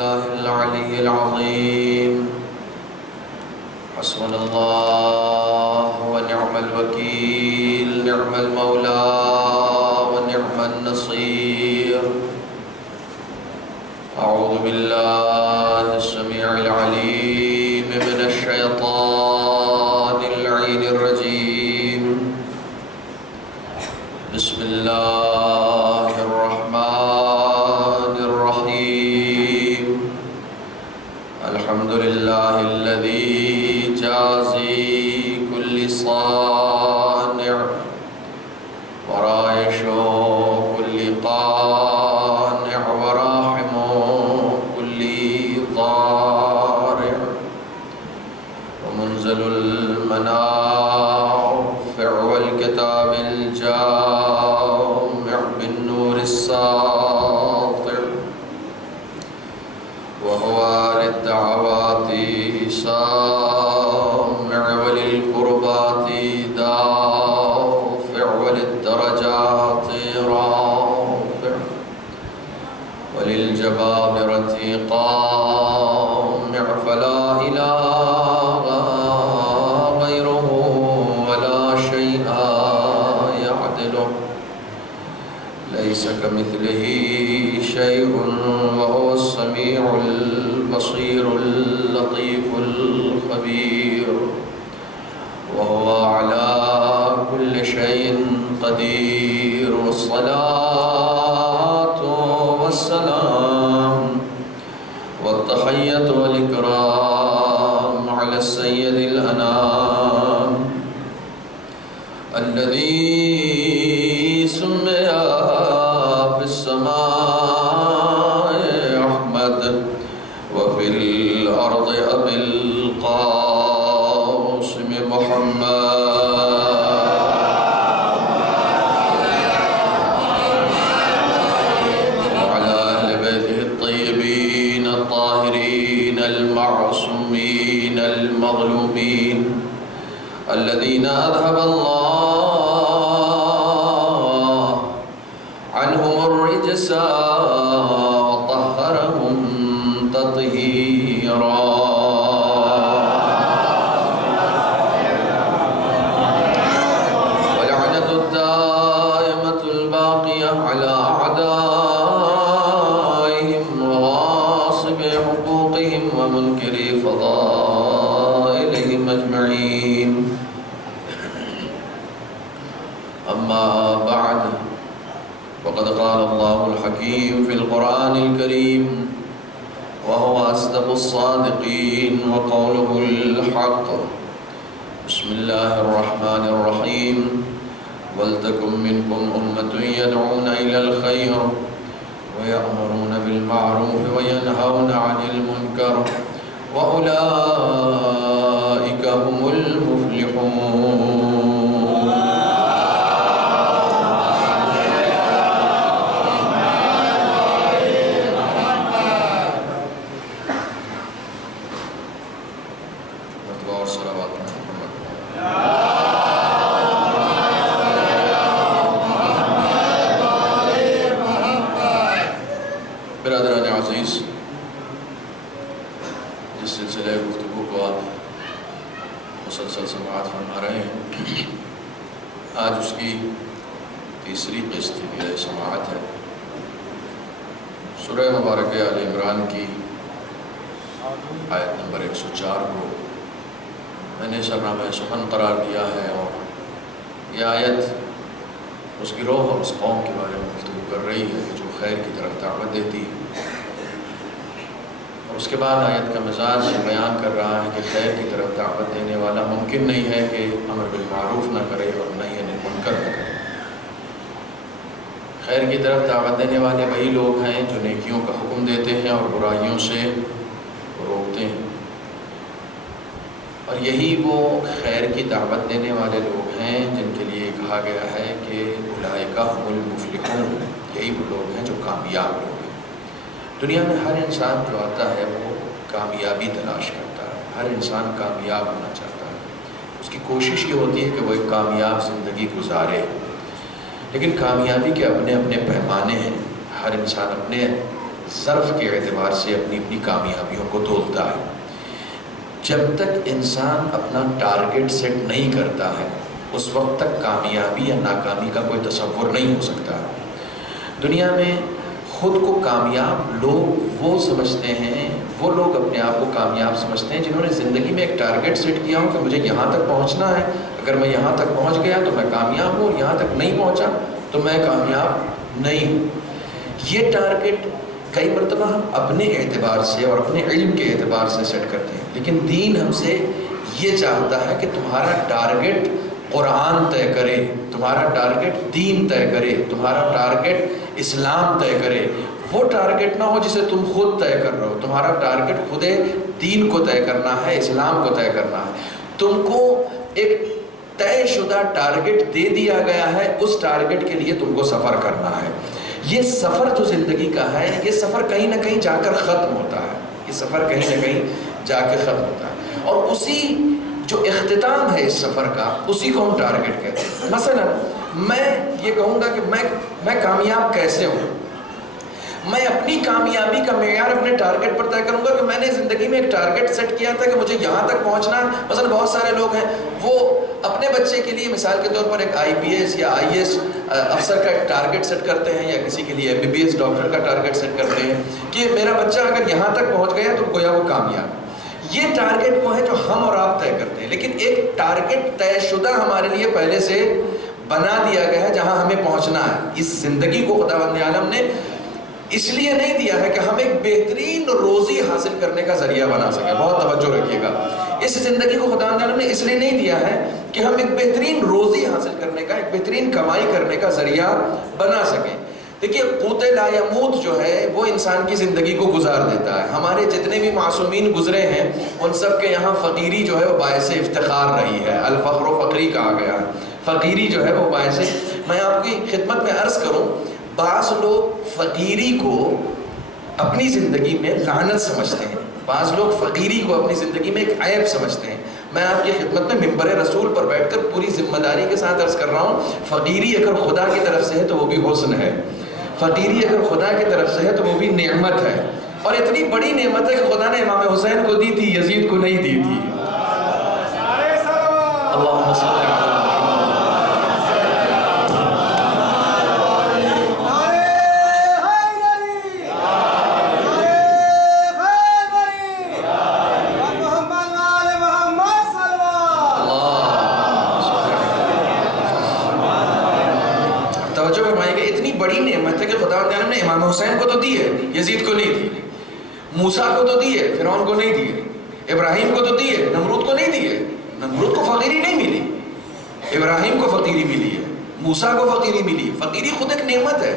الله العلي العظيم. حسبنا الله ونعم الوكيل، نعم المولى ونعم النصير. أعوذ بالله السميع العليم من الشيطان اللعين الرجيم. بسم الله الرحمن الرحيم. الحمد لله الذي جازي كل صانع ورايش كل قانع وراحم كل ضارع ومنزل المنافع والكتاب الجامع بالنور الساطع وهو للدعوات سامع وللقربات دافع وللدرجات رافع وللجبابرة قامع فلا إله غيره ولا شيء يعدله ليس كمثله شيء وهو السميع البصير اللطيف الخبير وهو على كل شيء قدير. والصلاة والسلام والتحية والإكرام على السيد الأنام الذي سمي في السماء أحمد وفي الأرض أبي القاسم محمد وعلى أهل بيته الطيبين الطاهرين المعصومين المظلومين الذين أذهب الله عنهم الرجس وطهرهم تطهيرا. ولعنة الدائمة الباقية على أعدائهم وغاصبي حقوقهم ومنكري فضائلهم أجمعين. أما بعد، وقد قال الله الحكيم في القرآن الكريم وهو أصدق الصادقين وقوله الحق. بسم الله الرحمن الرحيم. ولتكن منكم أمة يدعون إلى الخير ويأمرون بالمعروف وينهون عن المنكر وأولئك هم المفلحون. برادران عزیز، جس سلسلہ گفتگو کو آپ مسلسل سماعت فرما رہے ہیں، آج اس کی تیسری قسط کی سماعت ہے۔ سورہ مبارکہ آل عمران کی آیت نمبر 104 کو میں نے سرنامہ سخن قرار دیا ہے، اور یہ آیت اس گروہ اور اس قوم کے بارے میں گفتگو کر رہی ہے جو خیر کی طرف دعوت دیتی، اور اس کے بعد آیت کا مزاج بیان کر رہا ہے کہ خیر کی طرف دعوت دینے والا ممکن نہیں ہے کہ امر بالمعروف نہ کرے اور نہی عن المنکر نہ کرے۔ خیر کی طرف دعوت دینے والے وہی لوگ ہیں جو نیکیوں کا حکم دیتے ہیں اور برائیوں سے روکتے ہیں، اور یہی وہ خیر کی دعوت دینے والے لوگ ہیں جن کے لیے کہا گیا ہے کہ اولئک هم المفلحون، یہی وہ لوگ ہیں جو کامیاب لوگ ہیں۔ دنیا میں ہر انسان جو آتا ہے وہ کامیابی تلاش کرتا ہے، ہر انسان کامیاب ہونا چاہتا ہے، اس کی کوشش یہ ہوتی ہے کہ وہ ایک کامیاب زندگی گزارے، لیکن کامیابی کے اپنے اپنے پیمانے ہیں۔ ہر انسان اپنے ظرف کے اعتبار سے اپنی اپنی کامیابیوں کو تولتا ہے۔ جب تک انسان اپنا ٹارگٹ سیٹ نہیں کرتا ہے اس وقت تک کامیابی یا ناکامی کا کوئی تصور نہیں ہو سکتا۔ دنیا میں خود کو کامیاب لوگ وہ سمجھتے ہیں، وہ لوگ اپنے آپ کو کامیاب سمجھتے ہیں جنہوں نے زندگی میں ایک ٹارگٹ سیٹ کیا ہو کہ مجھے یہاں تک پہنچنا ہے، اگر میں یہاں تک پہنچ گیا تو میں کامیاب ہوں، یہاں تک نہیں پہنچا تو میں کامیاب نہیں ہوں۔ یہ ٹارگٹ کئی مرتبہ ہم اپنے اعتبار سے اور اپنے علم کے اعتبار سے سیٹ کرتے ہیں، لیکن دین ہم سے یہ چاہتا ہے کہ تمہارا ٹارگٹ قرآن طے کرے، تمہارا ٹارگٹ دین طے کرے، تمہارا ٹارگٹ اسلام طے کرے۔ وہ ٹارگٹ نہ ہو جسے تم خود طے کر رہے ہو، تمہارا ٹارگٹ خود دین کو طے کرنا ہے، اسلام کو طے کرنا ہے۔ تم کو ایک طے شدہ ٹارگٹ دے دیا گیا ہے، اس ٹارگٹ کے لیے تم کو سفر کرنا ہے۔ یہ سفر جو زندگی کا ہے، یہ سفر کہیں نہ کہیں جا کر ختم ہوتا ہے، یہ سفر کہیں نہ کہیں جا کے ختم ہوتا ہے، اور اسی جو اختتام ہے اس سفر کا، اسی کو ہم ٹارگٹ کہتے ہیں۔ مثلا میں یہ کہوں گا کہ میں کامیاب کیسے ہوں، میں اپنی کامیابی کا معیار اپنے ٹارگٹ پر طے کروں گا کہ میں نے زندگی میں ایک ٹارگٹ سیٹ کیا تھا کہ مجھے یہاں تک پہنچنا ہے۔ مثلا بہت سارے لوگ ہیں وہ اپنے بچے کے لیے مثال کے طور پر ایک IPS یا IAS افسر کا ایک ٹارگٹ سیٹ کرتے ہیں، یا کسی کے لیے MBBS ڈاکٹر کا ٹارگٹ سیٹ کرتے ہیں کہ میرا بچہ اگر یہاں تک پہنچ گیا تو گویا وہ کامیاب۔ یہ ٹارگٹ وہ ہے جو ہم اور آپ طے کرتے ہیں، لیکن ایک ٹارگٹ طے شدہ ہمارے لیے پہلے سے بنا دیا گیا ہے جہاں ہمیں پہنچنا ہے۔ اس زندگی کو خداوند عالم نے اس لیے نہیں دیا ہے کہ ہم ایک بہترین روزی حاصل کرنے کا ذریعہ بنا سکیں۔ بہت توجہ رکھیے گا، اس زندگی کو خداوند عالم نے اس لیے نہیں دیا ہے کہ ہم ایک بہترین روزی حاصل کرنے کا، ایک بہترین کمائی کرنے کا ذریعہ بنا سکیں۔ دیکھیے قوت لا یموت جو ہے وہ انسان کی زندگی کو گزار دیتا ہے۔ ہمارے جتنے بھی معصومین گزرے ہیں ان سب کے یہاں فقیری جو ہے وہ باعث افتخار رہی ہے، الفقر و فقری کہا گیا ہے۔ فقیری جو ہے وہ باعث، میں آپ کی خدمت میں عرض کروں، بعض لوگ فقیری کو اپنی زندگی میں لعنت سمجھتے ہیں، بعض لوگ فقیری کو اپنی زندگی میں ایک عیب سمجھتے ہیں۔ میں آپ کی خدمت میں منبر رسول پر بیٹھ کر پوری ذمہ داری کے ساتھ عرض کر رہا ہوں، فقیری اگر خدا کی طرف سے ہے تو وہ بھی حسن ہے، فقیری اگر خدا کی طرف سے ہے تو وہ بھی نعمت ہے، اور اتنی بڑی نعمت ہے کہ خدا نے امام حسین کو دی تھی، یزید کو نہیں دی تھی۔ اللہم صل علی امام حسین کو تو دی ہے، یزید کو نہیں دی، موسیٰ کو تو دی ہے، فرعون کو نہیں دی ہے، ابراہیم کو تو دی ہے، نمرود کو نہیں دی ہے۔ نمرود کو فقیری نہیں ملی، ابراہیم کو فقیری ملی ہے، موسیٰ کو فقیری ملی ہے۔ فقیری خود ایک نعمت ہے،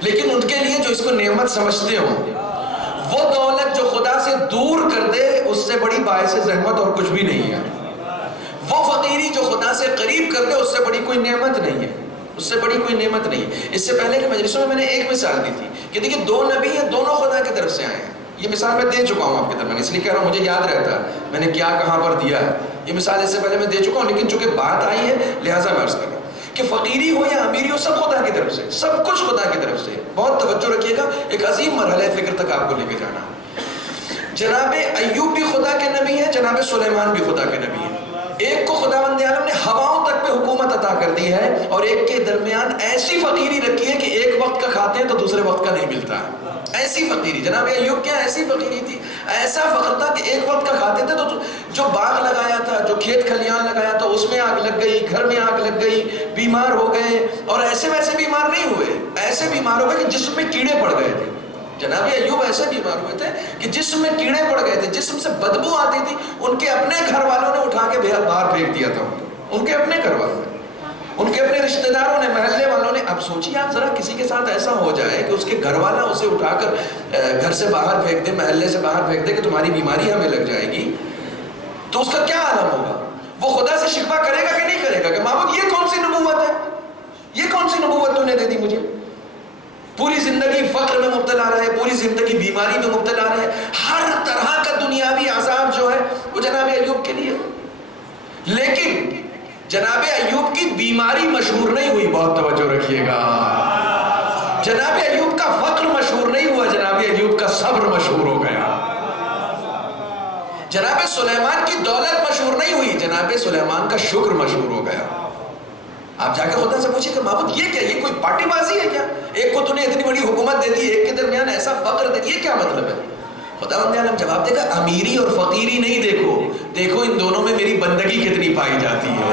لیکن ان کے لیے جو اس کو نعمت سمجھتے ہوں، وہ دولت جو خدا سے دور کر دے اس سے بڑی باعث زحمت اور کچھ بھی نہیں ہے۔ وہ فقیری جو خدا سے قریب کر دے اس سے بڑی کوئی نعمت نہیں ہے، اس سے بڑی کوئی نعمت نہیں۔ اس سے پہلے کے مجلسوں میں نے ایک مثال دی تھی کہ دیکھیں دو نبی ہیں، دونوں خدا کی طرف سے آئے ہیں۔ یہ مثال میں دے چکا ہوں آپ کی طرف، اس لیے کہہ رہا ہوں مجھے یاد رہتا ہے میں نے کیا کہاں پر دیا ہے۔ یہ مثال اس سے پہلے میں دے چکا ہوں، لیکن چونکہ بات آئی ہے لہٰذا میں عرض کر رہا ہوں کہ فقیری ہو یا امیری ہو سب خدا کی طرف سے، سب کچھ خدا کی طرف سے۔ بہت توجہ رکھیے گا، ایک عظیم مرحلہ فکر تک آپ کو لے کے جانا۔ جناب ایوب بھی خدا کے نبی ہیں، جناب سلیمان بھی خدا کے نبی ہیں۔ ایک کو خداوند عالم نے ہواؤں تک پہ حکومت عطا کر دی ہے، اور ایک کے درمیان ایسی فقیری رکھی ہے کہ ایک وقت کا کھاتے ہیں تو دوسرے وقت کا نہیں ملتا ہے۔ ایسی فقیری جناب ایوب کیا ایسی فقیری تھی، ایسا فقر تھا کہ ایک وقت کا کھاتے تھے تو جو باغ لگایا تھا، جو کھیت کھلیان لگایا تھا، اس میں آگ لگ گئی، گھر میں آگ لگ گئی، بیمار ہو گئے، اور ایسے ویسے بیمار نہیں ہوئے، ایسے بیمار ہو گئے کہ جسم میں کیڑے پڑ گئے تھے۔ جناب ایوب ایسے بیمار ہوئے تھے کہ جسم میں کیڑے پڑ گئے تھے، جسم سے بدبو آتی تھی، ان کے اپنے گھر والوں نے اٹھا کے باہر پھینک دیا تھا، ان کے اپنے گھر والوں نے، ان کے اپنے رشتہ داروں نے، محلے والوں نے۔ اب سوچیے آپ ذرا کسی کے ساتھ ایسا ہو جائے کہ اس کے گھر والا اسے اٹھا کر گھر سے باہر پھینک دے، محلے سے باہر پھینک دے کہ تمہاری بیماری ہمیں لگ جائے گی، تو اس کا کیا عالم ہوگا؟ وہ خدا سے شکوہ کرے گا کہ نہیں کرے گا کہ معبود یہ کون سی نبوت ہے، یہ کون سی نبوت تو نے دے دی مجھے؟ پوری زندگی فقر میں مبتلا رہے، پوری زندگی بیماری میں مبتلا رہے، ہر طرح کا دنیاوی عذاب جو ہے وہ جناب ایوب کے لیے۔ لیکن جناب ایوب کی بیماری مشہور نہیں ہوئی، بہت توجہ رکھیے گا، جناب ایوب کا فقر مشہور نہیں ہوا، جناب کہ جو کا صبر مشہور ہو گیا. جناب سلیمان کی دولت مشہور نہیں ہوئی، جناب سلیمان کا شکر مشہور ہو گیا. آپ جا کے خدا سے پوچھیں کہ معبود یہ کیا، یہ کوئی پارٹی بازی ہے کیا؟ ایک کو تو نے اتنی بڑی حکومت دے دی، ایک کے درمیان ایسا فقر دے دی، یہ کیا مطلب ہے؟ خداوند عالم جواب دے گا امیری اور فقیری نہیں دیکھو، دیکھو ان دونوں میں میری بندگی کتنی پائی جاتی ہے.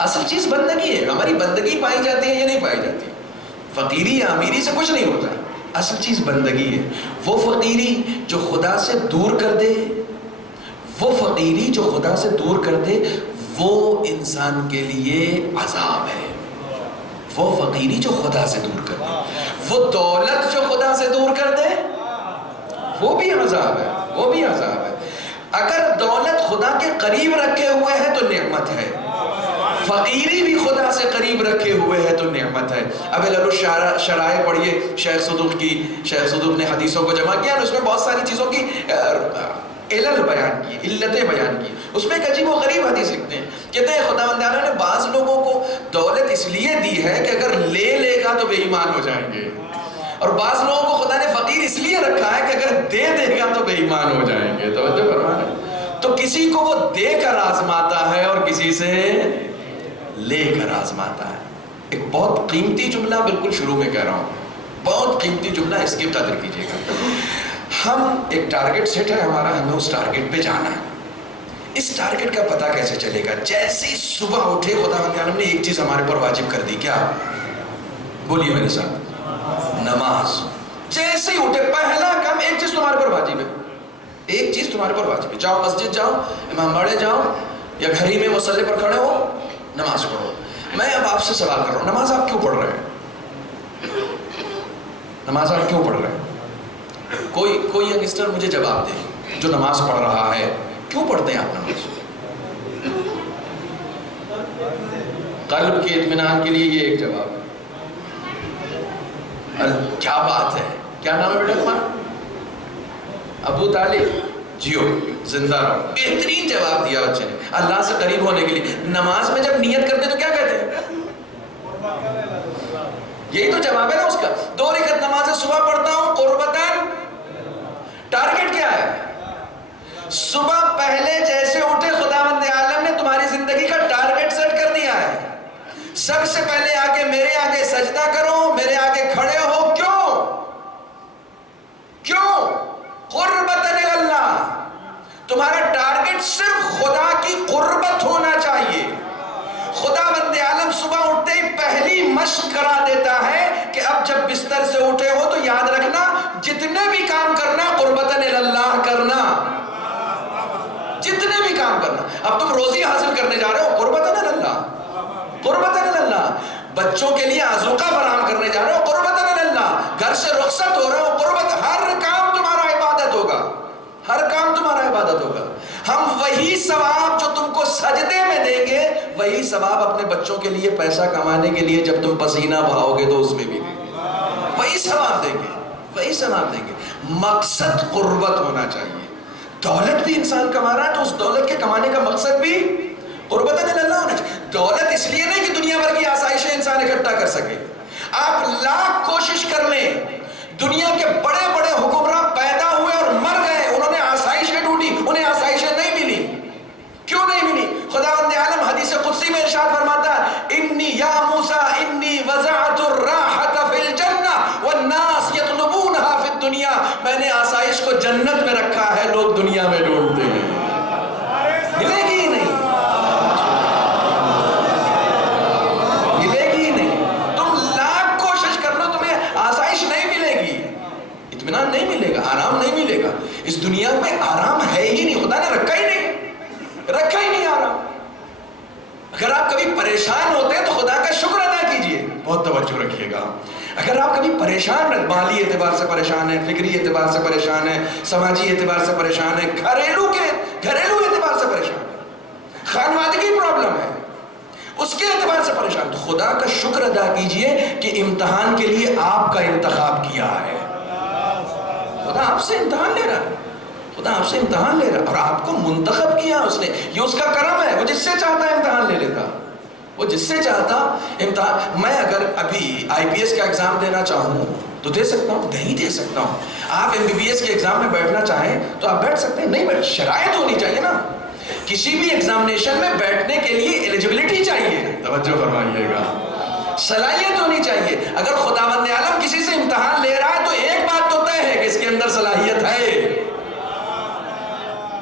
اصل چیز بندگی ہے، ہماری بندگی پائی جاتی ہے یا نہیں پائی جاتی. فقیری یا امیری سے کچھ نہیں ہوتا، اصل چیز بندگی ہے. وہ فقیری جو خدا سے دور کر دے، وہ فقیری جو خدا سے دور کر دے وہ انسان کے لیے عذاب ہے. وہ فقیری جو خدا سے دور کر دے، وہ دولت جو خدا سے دور کر دے وہ بھی عذاب ہے، وہ بھی عذاب ہے. اگر دولت خدا کے قریب رکھے ہوئے ہے تو نعمت ہے، فقیری بھی خدا سے قریب رکھے ہوئے ہے تو نعمت ہے. اب شرائع پڑھیے شیخ صدوق کی، شیخ صدوق نے حدیثوں کو جمع کیا، اس میں بہت ساری چیزوں کی علل بیان کی، علتیں بیان کی. اس میں ایک عجیب و غریب حدیث لکھتے ہیں، کہتے ہیں خداوند تعالیٰ نے بعض لوگوں کو دولت اس لیے دی ہے کہ اگر لے گا تو بے ایمان ہو جائیں گے، اور بعض لوگوں کو خدا نے فقیر اس لیے رکھا ہے کہ اگر دے گا تو بے ایمان ہو جائیں گے. توجہ فرمائیں. تو کسی کو وہ دے کر آزماتا ہے اور کسی سے لے کر آزماتا ہے. ایک بہت قیمتی جملہ بالکل شروع میں کہہ رہا ہوں، بہت قیمتی جملہ، اس کی قدر کیجیے گا. ہم ایک ٹارگٹ سیٹ ہے ہمارا، ہمیں اس ٹارگٹ پہ جانا ہے. اس ٹارگٹ کا پتہ کیسے چلے گا؟ جیسے ہی صبح اٹھے خداوند عالم نے ایک چیز ہمارے پر واجب کر دی. کیا؟ بولیے میرے ساتھ، نماز. جیسے ہی اٹھے پہلا کام، ایک چیز تمہارے پر واجب ہے، ایک چیز تمہارے پر واجب ہے. جاؤ مسجد، جاؤ امام باڑے جاؤ، یا گھر ہی میں مصلی پر کھڑے ہو، نماز پڑھو. میں اب آپ سے سوال کر رہا ہوں، نماز آپ کیوں پڑھ رہے ہیں؟ نماز آپ کیوں پڑھ رہے ہیں؟ کوئی ینگسٹر مجھے جواب دے جو نماز پڑھ رہا ہے. کیوں پڑھتے ہیں آپ نماز؟ قلب کے اطمینان کے لیے. یہ ایک جواب ہے. کیا بات ہے، کیا نام ہے بیٹا تمہارا؟ ابو طالب. جیو، زندہ رہو. بہترین جواب دیا بچے نے، اللہ سے قریب ہونے کے لیے. نماز میں جب نیت کرتے تو کیا کہتے ہیں؟ یہی تو جواب ہے نا اس کا. 2 رکعت نماز صبح پڑھتا ہوں قربتاً. ٹارگٹ کیا ہے؟ صبح پہلے جیسے اٹھے خداوند عالم نے تمہاری زندگی کا ٹارگٹ سیٹ کر دیا ہے. سب سے پہلے آگے میرے آگے سجدہ کرو، میرے آگے کھڑے ہو. کیوں؟ قربتاً اللہ. تمہارا ٹارگٹ صرف خدا کی قربت ہونا چاہیے. خداوند عالم صبح اٹھتے ہی پہلی مشق کرا دیتا ہے کہ اب جب بستر سے اٹھے ہو تو یاد رکھنا جتنے بھی کام کرنا قربتاً اللہ کرنا. جتنے بھی کام کرنا. اب تم روزی حاصل کرنے جا رہے ہو، قربتاً اللہ، قربتاً اللہ. بچوں کے لیے آذوقہ فراہم کرنے جا رہے ہو، قربتاً اللہ. گھر سے رخصت ہو رہے ہو، قربت. ہر کام تمہارا عبادت ہوگا، ہر کام تمہارا عبادت ہوگا. ہم وہی ثواب جو تم کو سجدے میں دیں گے، وہی ثواب اپنے بچوں کے لیے پیسہ کمانے کے لیے جب تم پسینہ بہاؤ گے تو اس میں بھی دیں گے. وہی ثواب دیں گے، وہی ثواب دیں گے. مقصد قربت ہونا چاہیے. دولت بھی انسان کما رہا ہے تو اس دولت کے کمانے کا مقصد بھی قربتاً اللہ ہونا چاہیے. دولت اس لیے نہیں کہ دنیا بھر کی آسائشیں انسان اکٹھا کر سکے. آپ لاکھ کوشش کر لیں، دنیا کے بڑے بڑے حکمراں پیدا ہوئے اور مر گئے، انہوں نے آسائشیں ڈھونڈی، انہیں آسائشیں نہیں ملی. کیوں نہیں ملی؟ خداوند عالم حدیث قدسی میں ارشاد فرماتا ہے، انی یا موسیٰ انی وضعت الراحت فی الجنہ والناس یطلبونہا فی الدنیا. میں نے آسائش کو جنت میں رکھا ہے، لوگ دنیا میں ڈھونڈتے ہیں. ملے گی ہی نہیں، ملے گی ہی نہیں. تم لاکھ کوشش کر لو، تمہیں آسائش نہیں ملے گی، اطمینان نہیں ملے گا، آرام نہیں ملے گا. اس دنیا میں آرام ہے ہی نہیں، خدا نے رکھا ہی نہیں، رکھا ہی نہیں آرام. اگر آپ کبھی پریشان ہوتے ہیں تو خدا کا شکر ادا کیجئے. بہت توجہ رکھیے گا. اگر آپ کبھی پریشان ہیں، مالی اعتبار سے پریشان ہیں، فکری اعتبار سے پریشان ہیں، سماجی اعتبار سے پریشان ہیں، گھریلو اعتبار سے پریشان ہیں، خانوادگی پرابلم ہے، اس کے اعتبار سے پریشان، تو خدا کا شکر ادا کیجئے کہ امتحان کے لیے آپ کا انتخاب کیا ہے. خدا آپ سے امتحان لے رہا ہے، خدا آپ سے امتحان لے رہا ہے، اور آپ کو منتخب کیا اس نے. یہ اس کا کرم ہے. وہ جس سے چاہتا ہے امتحان لے لیتا، وہ جس سے چاہتا امتحان. میں اگر ابھی IPS کا ایگزام دینا چاہوں تو دے سکتا ہوں؟ نہیں دے سکتا ہوں. آپ MBBS کے ایگزام میں بیٹھنا چاہیں تو آپ بیٹھ سکتے ہیں؟ نہیں بیٹھ. شرائط ہونی چاہیے نا. کسی بھی ایگزامینیشن میں بیٹھنے کے لیے ایلیجبلٹی چاہیے. توجہ فرمائیے گا. صلاحیت ہونی چاہیے. اگر خداوند عالم کسی سے امتحان لے رہا ہے تو ایک بات تو طے ہے کہ اس کے اندر صلاحیت ہے.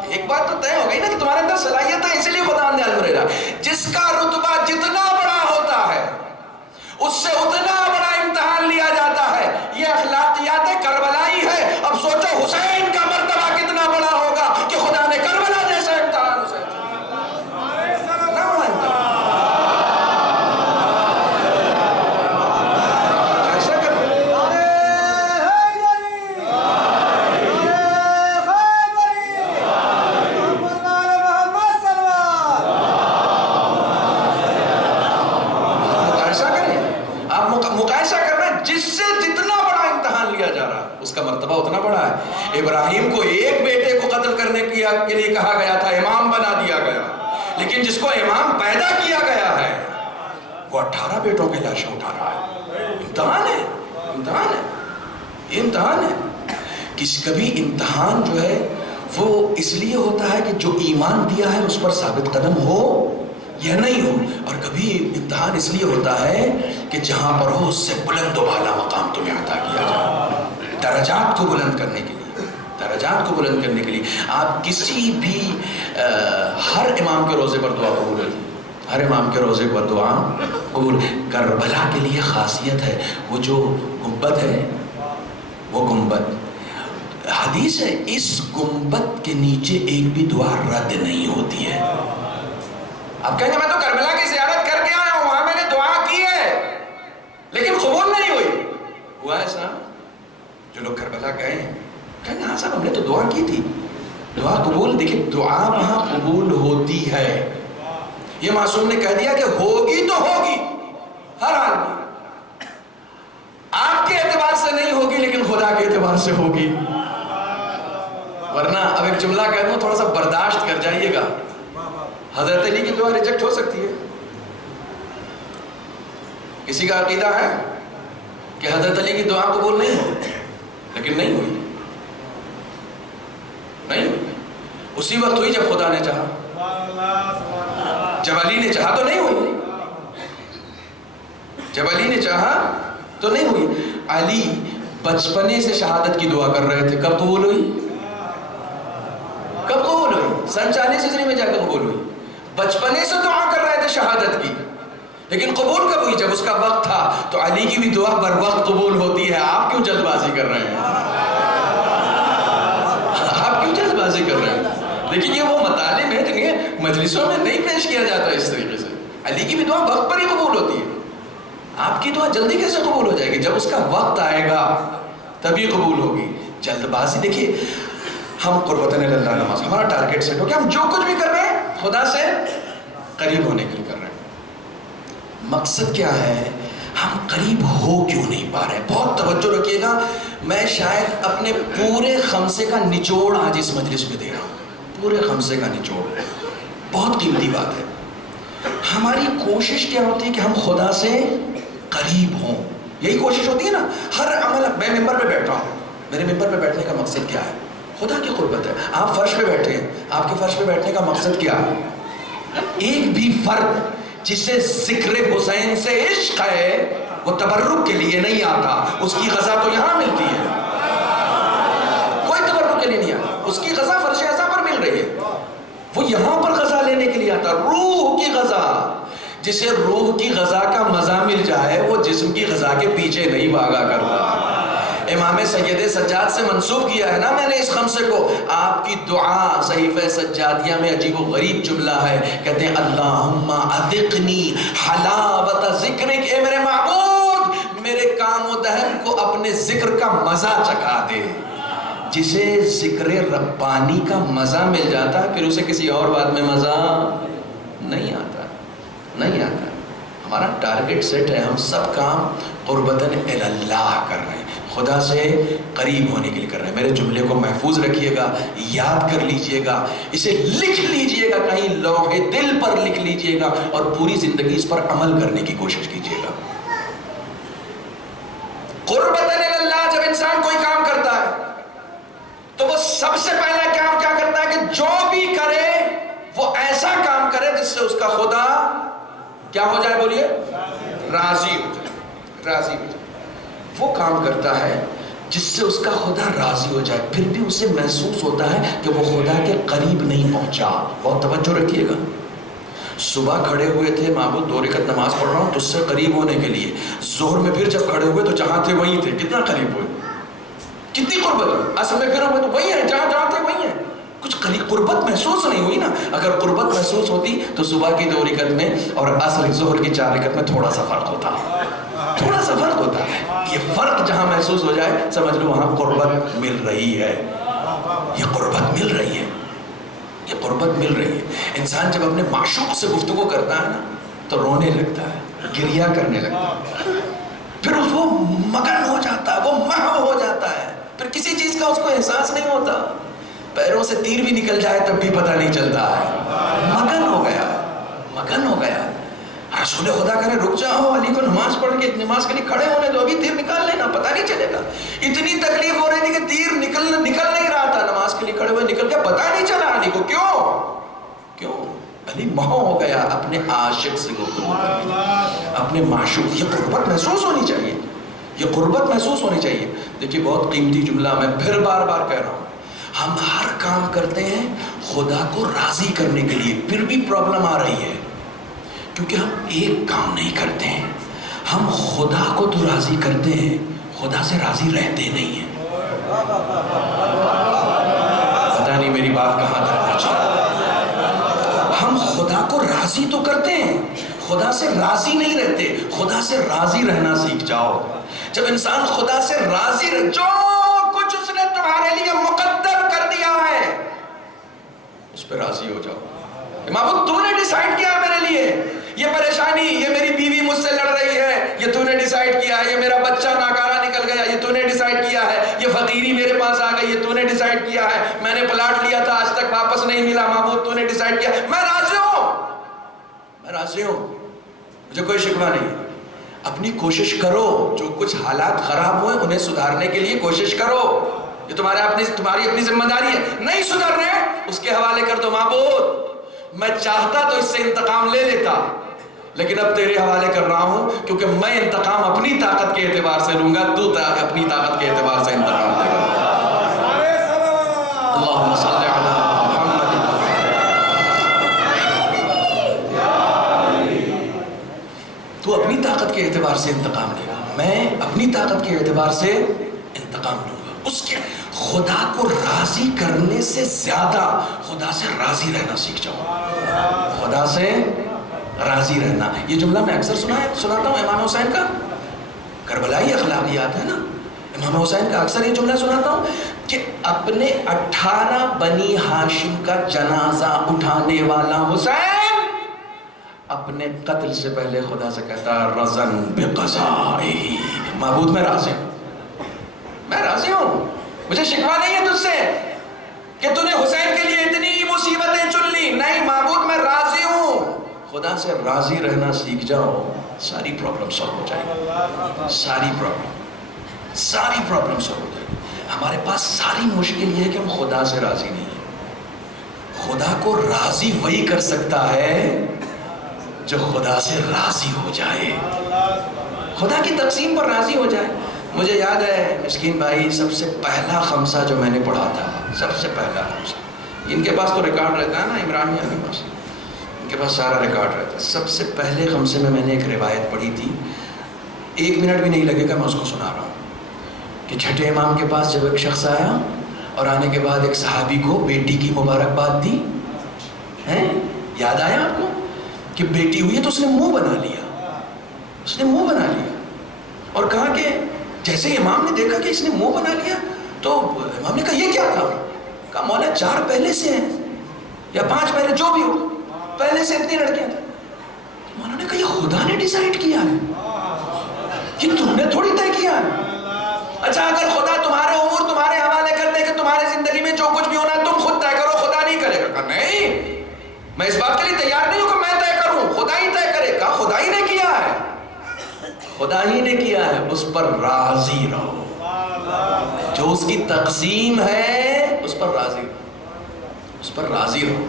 ایک بات تو طے ہو گئی نا کہ تمہارے اندر صلاحیت ہے, اسی لیے خداوند عالم لے رہا ہے. جس کا رتبہ جتنا بڑا ہوتا ہے اس سے اتنا بڑا امتحان لیا جاتا ہے. یہ اخلاقیات کربلائی ہے. اب سوچو حسین کا مرتبہ کتنا بڑا ہوگا کہ خدا نے کربلا جیسا امتحان اسے مرتبہ اتنا بڑا ہے. ابراہیم کو ایک بیٹے کو قتل کرنے کے لیے کہا گیا تھا, امام بنا دیا گیا, لیکن جس کو امام پیدا کیا گیا ہے وہ 18 بیٹوں کے لاشیں اٹھا رہا ہے. امتحان ہے, امتحان ہے, یہ امتحان ہے. کبھی امتحان جو ہے وہ اس لیے ہوتا ہے کہ جو ایمان دیا ہے اس پر ثابت قدم ہو یا نہیں ہو, اور کبھی امتحان اس لیے ہوتا ہے کہ جہاں پر ہو اس سے بلند و بالا مقام تمہیں عطا کیا جائے. درجات کو بلند کرنے کے لیے, درجات کو بلند کرنے کے لیے آپ کسی بھی ہر امام کے روزے پر دعا قبول ہوتی ہے. ہر امام کے روزے پر دعا قبول. کربلا کے لیے خاصیت ہے, وہ جو گنبد ہے وہ گنبد, حدیث ہے اس گنبد کے نیچے ایک بھی دعا رد نہیں ہوتی ہے. آپ کہیں گے میں تو کربلا کی زیارت کر کے آیا ہوں, وہاں میں نے دعا کی ہے لیکن قبول نہیں ہوئی. ہوا ایسا؟ جو لوگ کربلا گئے ہیں کہیں ہاں صاحب ہم نے تو دعا کی تھی, دعا قبول. دیکھیں دعا وہاں قبول ہوتی ہے. یہ معصوم نے کہہ دیا کہ ہوگی تو ہوگی ہر حال میں. آپ کے اعتبار سے نہیں ہوگی لیکن خدا کے اعتبار سے ہوگی. ورنہ اب ایک جملہ کہہ دوں, تھوڑا سا برداشت کر جائیے گا. حضرت علی کی دعا ریجیکٹ ہو سکتی ہے. کسی کا عقیدہ ہے کہ حضرت علی کی دعا قبول نہیں ہو, لیکن نہیں ہوئی, نہیں ہوئی. اسی وقت ہوئی جب خدا نے چاہا. جب علی نے چاہا تو نہیں ہوئی, جب علی نے چاہا تو نہیں ہوئی. علی بچپنے سے شہادت کی دعا کر رہے تھے, کب قبول ہوئی؟ کب قبول ہوئی؟ سن 40 ہجری میں جا کر قبول ہوئی. بچپنے سے دعا کر رہے تھے شہادت کی, لیکن قبول کب ہوئی؟ جب اس کا وقت تھا. تو علی کی بھی دعا بر وقت قبول ہوتی ہے. آپ کیوں جلد بازی کر رہے ہیں؟ آپ کیوں جلد بازی کر رہے ہیں؟ لیکن یہ وہ مطالب ہے جنہیں مجلسوں میں نہیں پیش کیا جاتا اس طریقے سے. علی کی بھی دعا وقت پر ہی قبول ہوتی ہے. آپ کی دعا جلدی کیسے قبول ہو جائے گی؟ جب اس کا وقت آئے گا تبھی قبول ہوگی. جلد بازی, دیکھیے ہم قربتاً اللہ نماز, ہمارا ٹارگٹ سیٹ ہو کہ ہم جو کچھ بھی کر رہے ہیں خدا سے قریب ہونے کے لیے کر رہے ہیں. مقصد کیا ہے؟ ہم قریب ہو کیوں نہیں پا رہے؟ بہت توجہ رکھیے گا. میں شاید اپنے پورے خمسے کا نچوڑ آج اس مجلس میں دے رہا ہوں. پورے خمسے کا نچوڑ, بہت قیمتی بات ہے. ہماری کوشش کیا ہوتی ہے کہ ہم خدا سے قریب ہوں. یہی کوشش ہوتی ہے نا ہر عمل. میں ممبر پہ بیٹھا ہوں, میرے ممبر پہ بیٹھنے کا مقصد کیا ہے؟ خدا کی قربت ہے. آپ فرش پہ بیٹھے ہیں, آپ کے فرش پہ بیٹھنے کا مقصد کیا ہے؟ ایک بھی فرد جسے ذکر حسین سے عشق ہے وہ تبرک کے لیے نہیں آتا. اس کی غذا تو یہاں ملتی ہے, کوئی تبرک کے لیے نہیں آتا. اس کی غذا فرش اعضا پر مل رہی ہے, وہ یہاں پر غذا لینے کے لیے آتا. روح کی غذا, جسے روح کی غذا کا مزہ مل جائے وہ جسم کی غذا کے پیچھے نہیں بھاگا کرتا. امام سید سجاد سے منسوب کیا ہے نا میں نے اس خمسے کو. آپ کی دعا صحیفہ سجادیہ میں عجیب و غریب جملہ ہے, کہتے ہیں اللہم اذقنی حلاوت ذکرک, اے میرے معبود میرے کام و دہن کو اپنے ذکر کا مزہ چکھا دے. جسے ذکر ربانی کا مزہ مل جاتا ہے پھر اسے کسی اور بات میں مزہ نہیں آتا, نہیں آتا. ہمارا ٹارگٹ سیٹ ہے, ہم سب کام قربتاً اللہ کر رہے ہیں, خدا سے قریب ہونے کے لیے کر رہے ہیں. میرے جملے کو محفوظ رکھیے گا, یاد کر لیجئے گا, اسے لکھ لیجئے گا, کہیں لوح دل پر لکھ لیجئے گا اور پوری زندگی اس پر عمل کرنے کی کوشش کیجئے گا. قربتاً اللہ سب سے پہلا کام کیا کرتا ہے کہ جو بھی کرے وہ ایسا کام کرے جس سے اس کا خدا کیا ہو جائے؟ بولیے، راضی ہو جائے، راضی ہو جائے۔ وہ کام کرتا ہے جس سے اس کا خدا راضی ہو جائے، پھر بھی اسے محسوس ہوتا ہے کہ وہ خدا کے قریب نہیں پہنچا۔ بہت توجہ رکھیے گا، صبح کھڑے ہوئے تھے معبود 2 رکعت نماز پڑھ رہا ہوں تجھ سے قریب ہونے کے لیے، ظہر میں پھر جب کھڑے ہوئے تو جہاں تھے وہیں تھے، کتنا قریب ہوئے، کتنی قربت ہوئی۔ عصر میں پھر ہوئے تو وہی ہے، جہاں جہاں تھے وہی ہے، کچھ قربت محسوس نہیں ہوئی نا۔ اگر قربت محسوس ہوتی تو صبح کی 2 رکعت میں اور عصر ظہر کی 4 رکعت میں تھوڑا سا فرق ہوتا، تھوڑا سا فرق ہوتا ہے۔ یہ فرق جہاں محسوس ہو جائے سمجھ لو وہاں قربت مل رہی ہے، یہ قربت مل رہی ہے، یہ قربت مل رہی ہے۔ انسان جب اپنے معشوق سے گفتگو کرتا ہے نا تو رونے لگتا ہے، گریہ کرنے لگتا ہے، پھر وہ مگن ہو جاتا ہے، وہ محو ہو جاتا ہے، پھر کسی چیز کا اس کو احساس نہیں ہوتا، پیروں سے تیر بھی نکل جائے تب بھی پتہ نہیں چلتا ہے، مگن ہو گیا، مگن ہو گیا۔ رسول خدا کہہ رہے رک جاؤ، علی کو نماز پڑھ کے نماز کے لیے کھڑے ہونے دو، ابھی تیر نکال لینا، پتہ نہیں چلے گا۔ اتنی تکلیف ہو رہی تھی کہ تیر نکل نہیں رہا تھا، نماز کے لیے کھڑے ہوئے نکل گیا، پتہ نہیں چلا علی کو۔ کیوں؟ علی محو ہو گیا اپنے عاشق سے گفتگو کرنے، اپنے معشوق۔ یہ قربت محسوس ہونی چاہیے، یہ قربت محسوس ہونی چاہیے۔ دیکھیے بہت قیمتی جملہ میں پھر بار بار کہہ رہا ہوں، ہم ہر کام کرتے ہیں خدا کو راضی کرنے کے لیے، پھر بھی پرابلم آ رہی ہے کیونکہ ہم ایک کام نہیں کرتے ہیں۔ ہم خدا کو تو راضی کرتے ہیں، خدا سے راضی رہتے نہیں ہیں۔ پتہ نہیں میری بات کہاں تک پہنچی۔ ہم خدا کو راضی تو کرتے ہیں، خدا سے راضی نہیں رہتے۔ خدا سے راضی رہنا سیکھ جاؤ۔ جب انسان خدا سے راضی رہ، جو کچھ اس نے تمہارے لیے مقدر کر دیا ہے اس پہ راضی ہو جاؤ۔ معبود تو نے ڈیسائیڈ کیا ہے میرے لیے، یہ پریشانی، یہ میری بیوی مجھ سے لڑ رہی ہے، یہ تو نے ڈیسائیڈ کیا ہے، یہ میرا بچہ ناکارہ نکل گیا، یہ تو نے ڈیسائیڈ کیا ہے، یہ فقیری میرے پاس آ گئی، یہ تو نے ڈیسائیڈ کیا ہے، میں نے پلاٹ لیا تھا آج تک واپس نہیں ملا، معبود تو نے ڈیسائیڈ کیا، میں راضی ہوں، میں راضی ہوں، مجھے کوئی شکوہ نہیں۔ اپنی کوشش کرو، جو کچھ حالات خراب ہوئے انہیں سدھارنے کے لیے کوشش کرو، یہ تمہاری اپنی ذمہ داری ہے۔ نہیں سدھر رہے اس کے حوالے کر دو، معبود میں چاہتا تو اس سے انتقام لے لیتا لیکن اب تیرے حوالے کر رہا ہوں کیونکہ میں انتقام اپنی طاقت کے اعتبار سے لوں گا، تو اپنی طاقت کے اعتبار سے انتقام لے گا۔ اللہم صلی علی محمد۔ تو اپنی طاقت کے اعتبار سے انتقام لے گا، میں اپنی طاقت کے اعتبار سے انتقام لوں گا۔ اس کے خدا کو راضی کرنے سے زیادہ خدا سے راضی رہنا سیکھ جاؤ، خدا سے راضی رہنا۔ یہ جملہ میں اکثر سناتا ہوں، امام حسین کا کربلائی اخلاقیات ہے نا، امام حسین کا اکثر یہ جملہ سناتا ہوں کہ اپنے 18 بنی ہاشم کا جنازہ اٹھانے والا حسین اپنے قتل سے پہلے خدا سے کہتا رضن بقضائہ، معبود میں راضی ہوں، میں راضی ہوں، مجھے شکوہ نہیں ہے تجھ سے کہ تو نے حسین کے لیے اتنی مصیبتیں چن لی، نہیں معبود میں راضی ہوں۔ خدا سے راضی رہنا سیکھ جاؤ، ساری پرابلم سالو ہو جائے گی، ساری پرابلم سالو ہو جائے گی۔ ہمارے پاس ساری مشکل یہ ہے کہ ہم خدا سے راضی نہیں ہیں۔ خدا کو راضی وہی کر سکتا ہے جو خدا سے راضی ہو جائے، خدا کی تقسیم پر راضی ہو جائے۔ مجھے یاد ہے مسکین بھائی سب سے پہلا خمسہ جو میں نے پڑھا تھا، سب سے پہلا خمسہ، ان کے پاس تو ریکارڈ رہتا ہے نا، عمرانیہ کے پاس، ان کے پاس سارا ریکارڈ رہتا ہے۔ سب سے پہلے خمسے میں نے ایک روایت پڑھی تھی، 1 منٹ بھی نہیں لگے گا میں اس کو سنا رہا ہوں، کہ چھٹے امام کے پاس جب ایک شخص آیا اور آنے کے بعد ایک صحابی کو بیٹی کی مبارکباد دی، یاد آیا آپ کو کہ بیٹی ہوئی ہے تو اس نے منہ بنا لیا، اس نے منہ بنا لیا اور کہا کہ جیسے امام نے دیکھا کہ اس نے منہ بنا لیا تو امام نے کہا یہ کیا تھا؟ کہا مولا 4 پہلے سے ہیں یا 5 پہلے، جو بھی ہو، پہلے سے اتنی لڑکیاں تھیں۔ مولا نے کہا یہ خدا نے ڈیسائیڈ کیا ہے، یہ تم نے تھوڑی طے کیا ہے۔ اچھا اگر خدا تمہارے امور تمہارے حوالے کر دے کہ تمہاری زندگی میں جو کچھ بھی ہونا ہے تم خود طے کرو، خدا نہیں کرے گا؟ کہا نہیں، میں اس بات کے لیے تیار نہیں ہوں کہ میں طے کروں، خدا ہی طے کرے گا، خدا ہی نے کیا ہے، خدا ہی نے کیا ہے، اس پر راضی رہو، جو اس کی تقسیم ہے اس پر راضی رہو، اس پر راضی رہو.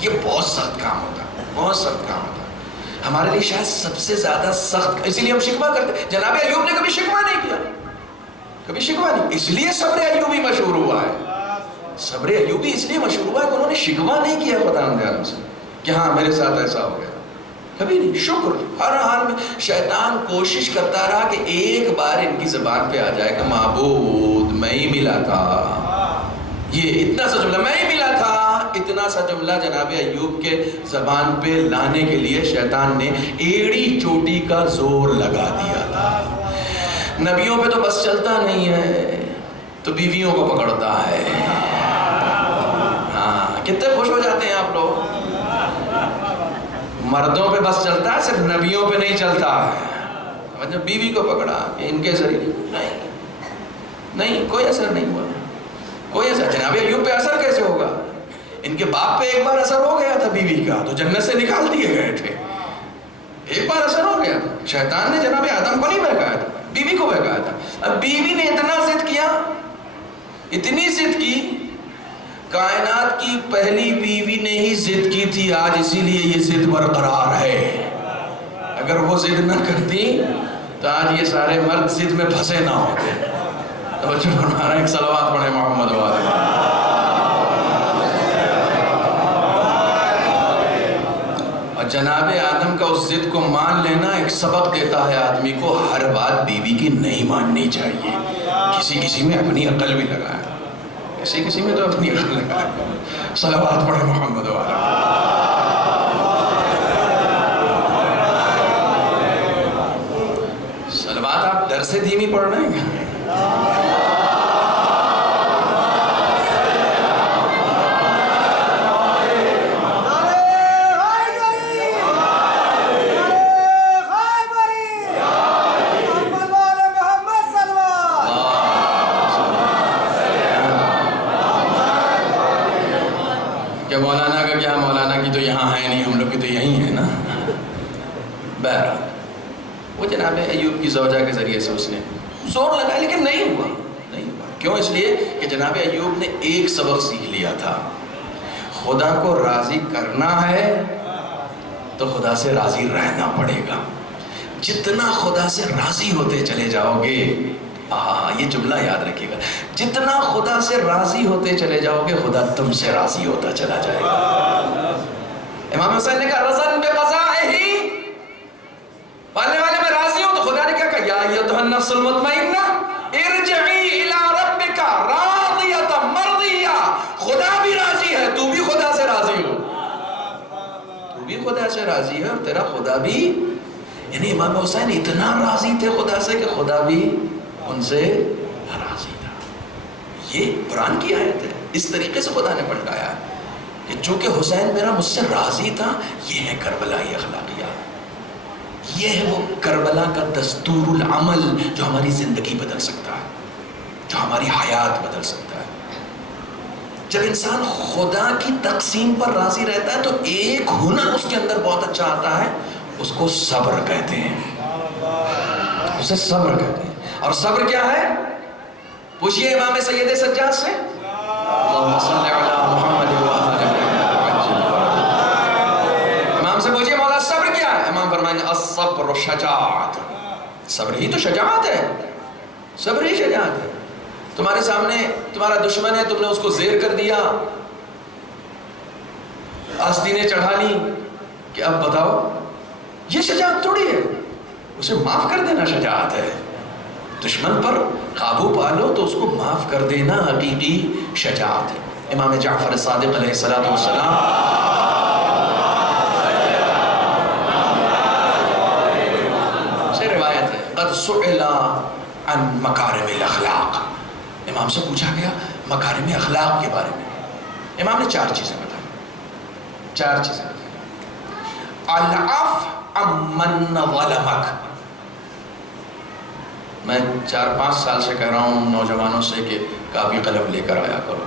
یہ بہت سخت کام ہوتا ہے، بہت سخت کام ہوتا ہے ہمارے لیے، شاید سب سے زیادہ سخت. اسی لیے ہم شکوہ کرتے ہیں. جناب ایوب نے کبھی شکوہ نہیں کیا، کبھی شکوہ نہیں. اس لیے صبر ایوبی مشہور ہوا ہے. صبر ایوبی اس لیے مشہور ہوا ہے کہ انہوں نے شکوہ نہیں کیا خدا عالم سے کہ ہاں میرے ساتھ ایسا ہو گیا. کبھی نہیں. شکر ہر حال میں. شیطان کوشش کرتا رہا کہ ایک بار ان کی زبان پہ آ جائے کہ معبود میں ہی ملا تھا. یہ اتنا سا جملہ میں ہی ملا تھا، اتنا سا جملہ جناب ایوب کے زبان پہ لانے کے لیے شیطان نے ایڑی چوٹی کا زور لگا دیا تھا. نبیوں پہ تو بس چلتا نہیں ہے تو بیویوں کو پکڑتا ہے. ہاں کتنے خوش ہو جاتے ہیں آپ لوگ. مردوں پہ بس چلتا ہے، صرف نبیوں پہ نہیں چلتا ہے. جب بیوی کو پکڑا کہ ان کے ذریعے نہیں کوئی اثر نہیں ہوا، کوئی اثر. جناب ایوب پہ اثر کیسے ہوگا؟ ان کے باپ پہ ایک بار اثر ہو گیا تھا بیوی کا، تو جنت سے نکال دیے گئے تھے. ایک بار اثر ہو گیا تھا. شیطان نے جناب آدم کو نہیں بہکایا تھا، بیوی کو بہکایا تھا. اب بیوی نے اتنا ضد کیا، اتنی ضد کی، کائنات کی پہلی بیوی نے ہی ضد کی تھی آج، اسی لیے یہ ضد برقرار ہے. اگر وہ ضد نہ کرتی تو آج یہ سارے مرد ضد میں پھنسے نہ ہوتے. توجہ فرمانا. ایک صلوات پڑھیں محمد والے. اور جناب آدم کا اس ضد کو مان لینا ایک سبق دیتا ہے آدمی کو. ہر بات بیوی کی نہیں ماننی چاہیے. کسی میں اپنی عقل بھی لگائے، کسی میں تو اپنی عقل لگائے. صلوات پڑھیں محمد والے. صلوات آپ درس دینی پڑھ رہے ہیں. مولانا کا کیا، مولانا کی تو یہاں ہے نہیں، ہم لوگ کی تو یہی ہے نا. بہرحال وہ جناب ایوب کی زوجہ کے ذریعے سے اس نے زور لگایا لیکن نہیں ہوا. کیوں؟ اس لیے کہ جناب ایوب نے ایک سبق سیکھ لیا تھا. خدا کو راضی کرنا ہے تو خدا سے راضی رہنا پڑے گا. جتنا خدا سے راضی ہوتے چلے جاؤ گے، یہ جملہ یاد رکھیے گا، جتنا خدا سے راضی ہوتے چلے جاؤ گے خدا تم سے راضی ہوتا چلا جائے گا. امام حسین نے کہا رضن بقضائہ، پالنے والے میں راضی ہوں. تو خدا نے کیا کہا؟ یا ایتھا النفس المطمئنہ ارجعی الی ربک راضیۃ مرضیہ. خدا بھی راضی ہے، تو بھی خدا سے راضی ہو. تو بھی خدا سے راضی ہے اور تیرا خدا بھی. یعنی امام حسین اتنا راضی تھے خدا سے کہ خدا بھی ان سے راضی تھا. یہ قرآن کی آیت ہے. اس طریقے سے خدا نے پلٹایا کہ چونکہ حسین میرا مجھ سے راضی تھا. یہ ہے کربلائی اخلاقیات. یہ ہے وہ کربلا کا دستور العمل جو ہماری زندگی بدل سکتا ہے، جو ہماری حیات بدل سکتا ہے. جب انسان خدا کی تقسیم پر راضی رہتا ہے تو ایک ہنر اس کے اندر بہت اچھا آتا ہے، اس کو صبر کہتے ہیں. اسے صبر کہتے ہیں. اور صبر کیا ہے؟ پوچھئے امام سید سجاد سے. اللہم صلی علی محمد و آل محمد. امام سے پوچھئے مولا صبر کیا ہے؟ امام فرمائیں گے الصبر شجاعت. صبر ہی تو شجاعت ہے. صبر ہی شجاعت ہے. تمہارے سامنے تمہارا دشمن ہے، تم نے اس کو زیر کر دیا، آستینیں چڑھا لی کہ اب بتاؤ. یہ شجاعت تھوڑی ہے. اسے معاف کر دینا شجاعت ہے. دشمن پر قابو پالو تو اس کو معاف کر دینا حقیقی شجاعت ہے. امام جعفر صادق علیہ السلام سے روایت ہے قد سئل عن مکارم الاخلاق. امام سے پوچھا گیا مکارم اخلاق کے بارے میں. امام نے چار چیزیں بتائی. العفو عمن ظلمک. میں 4-5 سال سے کہہ رہا ہوں نوجوانوں سے کہ کاپی قلم لے کر آیا کرو.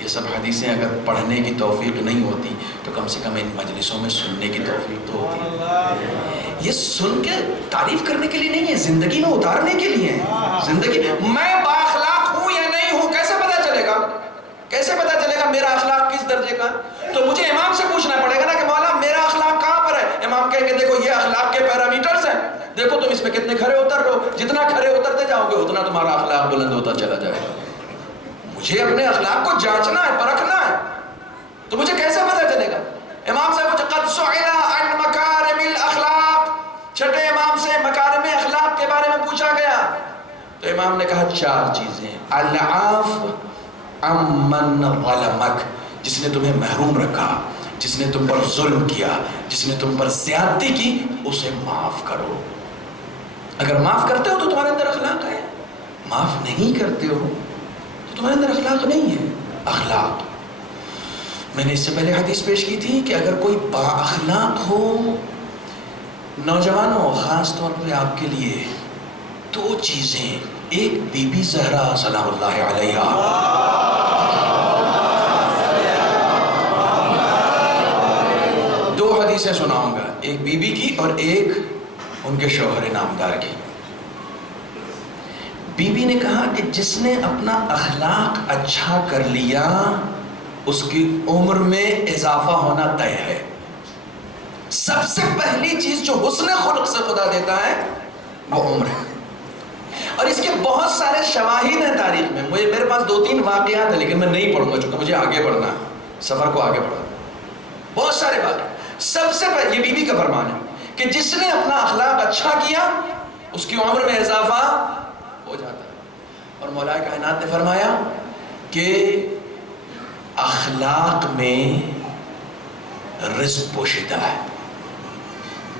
یہ سب حدیثیں اگر پڑھنے کی توفیق نہیں ہوتی تو کم سے کم ان مجلسوں میں سننے کی توفیق تو ہوتی ہے. یہ سن کے تعریف کرنے کے لیے نہیں ہے، زندگی میں اتارنے کے لیے ہے. زندگی میں بااخلاق ہوں یا نہیں ہوں کیسے پتا چلے گا؟ کیسے پتا چلے گا میرا اخلاق کس درجے کا ہے؟ تو مجھے امام سے پوچھنا پڑے گا نا کہ مولا میرا اخلاق کہاں پر ہے؟ امام کہیں گے دیکھو یہ اخلاق کے پیرامیٹرز ہیں، دیکھو تم اس میں کتنے کھرے اتر رہو، جتنا کھرے اترتے جاؤ گے اتنا تمہارا اخلاق بلند ہوتا چلا جائے گا۔ مجھے اپنے اخلاق کو جانچنا ہے، پرکھنا ہے، تو مجھے کیسے پتا چلے گا؟ امام سے پوچھا قد سئل عن مکارم الاخلاق، چھٹے امام سے مکارم اخلاق کے بارے میں پوچھا گیا تو امام نے کہا 4 چیزیں۔ العفو عمن ظلمک، جس نے تمہیں محروم رکھا، جس نے تم پر ظلم کیا، جس نے تم پر زیادتی کی، اسے معاف کرو۔ اگر معاف کرتے ہو تو تمہارے اندر اخلاق ہے، معاف نہیں کرتے ہو تو تمہارے اندر اخلاق نہیں ہے۔ اخلاق، میں نے اس سے پہلے حدیث پیش کی تھی کہ اگر کوئی با اخلاق ہو، نوجوانوں خاص طور پہ آپ کے لیے 2 چیزیں، ایک بی بی زہرا سلام اللہ علیہا، حدیثیں سناؤں گا، ایک بی بی کی اور ایک ان کے شوہر نامدار کی۔ بی بی نے کہا کہ جس نے اپنا اخلاق اچھا کر لیا اس کی عمر میں اضافہ ہونا طے ہے۔ سب سے پہلی چیز جو حسن خلق سے خدا دیتا ہے وہ عمر ہے، اور اس کے بہت سارے شواہد ہیں تاریخ میں۔ میرے پاس 2-3 واقعات ہیں لیکن میں نہیں پڑھوں گا چونکہ مجھے آگے بڑھنا ہے، سفر کو آگے بڑھنا، بہت سارے واقعات۔ سب سے پہلے یہ بی بی کا فرمان ہے کہ جس نے اپنا اخلاق اچھا کیا اس کی عمر میں اضافہ ہو جاتا ہے، اور مولا کائنات نے فرمایا کہ اخلاق میں رزق پوشیدہ ہے،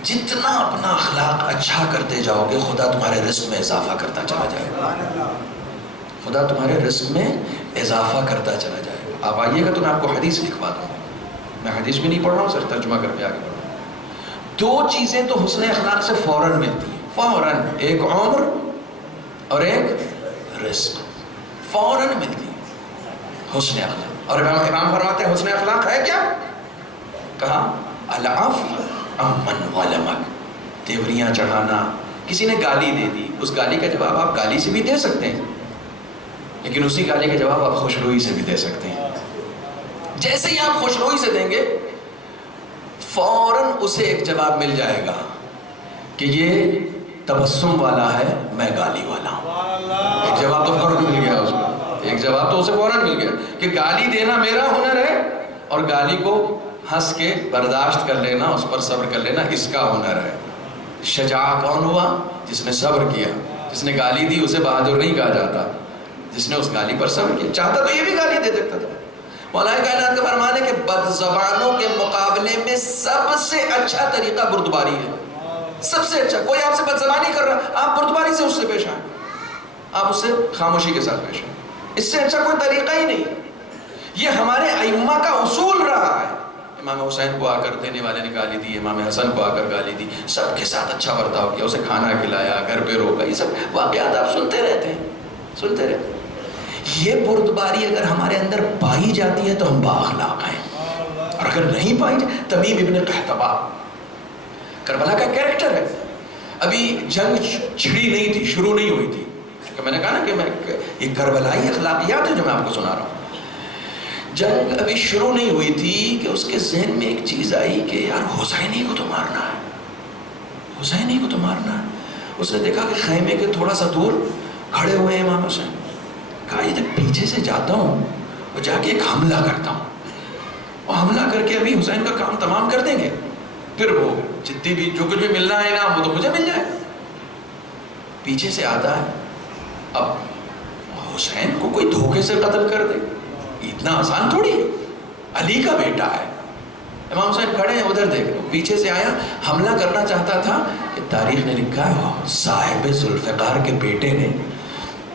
جتنا اپنا اخلاق اچھا کرتے جاؤ گے خدا تمہارے رزق میں اضافہ کرتا چلا جائے گا، خدا تمہارے رزق میں اضافہ کرتا چلا جائے گا۔ آپ آئیے گا تو میں آپ کو حدیث لکھوا دوں گا، میں حدیث بھی نہیں پڑھ رہا ہوں، صرف ترجمہ کر کے آگے بڑھ رہا ہوں۔ 2 چیزیں تو حسن اخلاق سے فوراً ملتی ہیں، فوراً، ایک عمر اور ایک رزق، فوراً ملتی ہے حسن اخلاق۔ اور امام فرماتے ہیں حسن اخلاق ہے کیا؟ کہا العفو عمن ظلمک، تیوریاں چڑھانا، کسی نے گالی دے دی، اس گالی کا جواب آپ گالی سے بھی دے سکتے ہیں لیکن اسی گالی کا جواب آپ خوشروئی سے بھی دے سکتے ہیں۔ جیسے ہی آپ خوشروئی سے دیں گے فوراً اسے ایک جواب مل جائے گا کہ یہ تبسم والا ہے، میں گالی والا ہوں۔ ایک جواب تو فوراً مل گیا اس کو، ایک جواب تو اسے فوراً مل گیا کہ گالی دینا میرا ہنر ہے اور گالی کو ہنس کے برداشت کر لینا، اس پر صبر کر لینا اس کا ہنر ہے۔ شجاع کون ہوا؟ جس نے صبر کیا۔ جس نے گالی دی اسے بہادر نہیں کہا جاتا، جس نے اس گالی پر صبر کیا۔ چاہتا تو یہ بھی گالی دے سکتا تھا۔ مولا کائنات کا فرمان ہے کہ بد زبانوں کے مقابلے میں سب سے اچھا طریقہ بردباری ہے، سب سے اچھا۔ کوئی آپ سے بد زبانی کر رہا، آپ بردباری سے اس سے پیش آئیں، آپ اس سے خاموشی کے ساتھ پیش آئیں، اس سے اچھا کوئی طریقہ ہی نہیں۔ یہ ہمارے ائمہ کا اصول رہا ہے۔ امام حسین کو آ کر دینے والے نے گالی دی، امام حسن کو آ کر گالی دی، سب کے ساتھ اچھا برتاؤ کیا، اسے کھانا کھلایا، گھر پہ روکا، یہ سب واقعات آپ سنتے رہتے ہیں، سنتے رہتے ہیں۔ یہ بردباری اگر ہمارے اندر پائی جاتی ہے تو ہم بااخلاق ہیں، اور اگر نہیں پائی جاتی، تمیم ابن قحطبہ کربلا کا کیریکٹر ہے۔ ابھی جنگ چھڑی نہیں تھی، شروع نہیں ہوئی تھی، کیونکہ میں نے کہا نا کہ یہ کربلائی اخلاقیات ہے جو میں آپ کو سنا رہا ہوں۔ جنگ ابھی شروع نہیں ہوئی تھی کہ اس کے ذہن میں ایک چیز آئی کہ یار حسینی کو تو مارنا ہے، حسینی کو تو مارنا ہے۔ اس نے دیکھا کہ خیمے کے تھوڑا سا دور کھڑے ہوئے ہیں امام حسین، کہا یہ جب پیچھے سے جاتا ہوں اور جا کے ایک حملہ کرتا ہوں، اور حملہ کر کے ابھی حسین کا کام تمام کر دیں گے، پھر وہ جتنی بھی جو کچھ بھی ملنا ہے انعام وہ تو مجھے مل جائے۔ پیچھے سے آتا ہے، اب حسین کو کوئی دھوکے سے قتل کر دے، اتنا آسان تھوڑی ہے، علی کا بیٹا ہے۔ امام حسین کھڑے ہیں، ادھر دیکھ لو، پیچھے سے آیا، حملہ کرنا چاہتا تھا کہ تاریخ نے لکھا ہے صاحب ذوالفقار کے بیٹے نے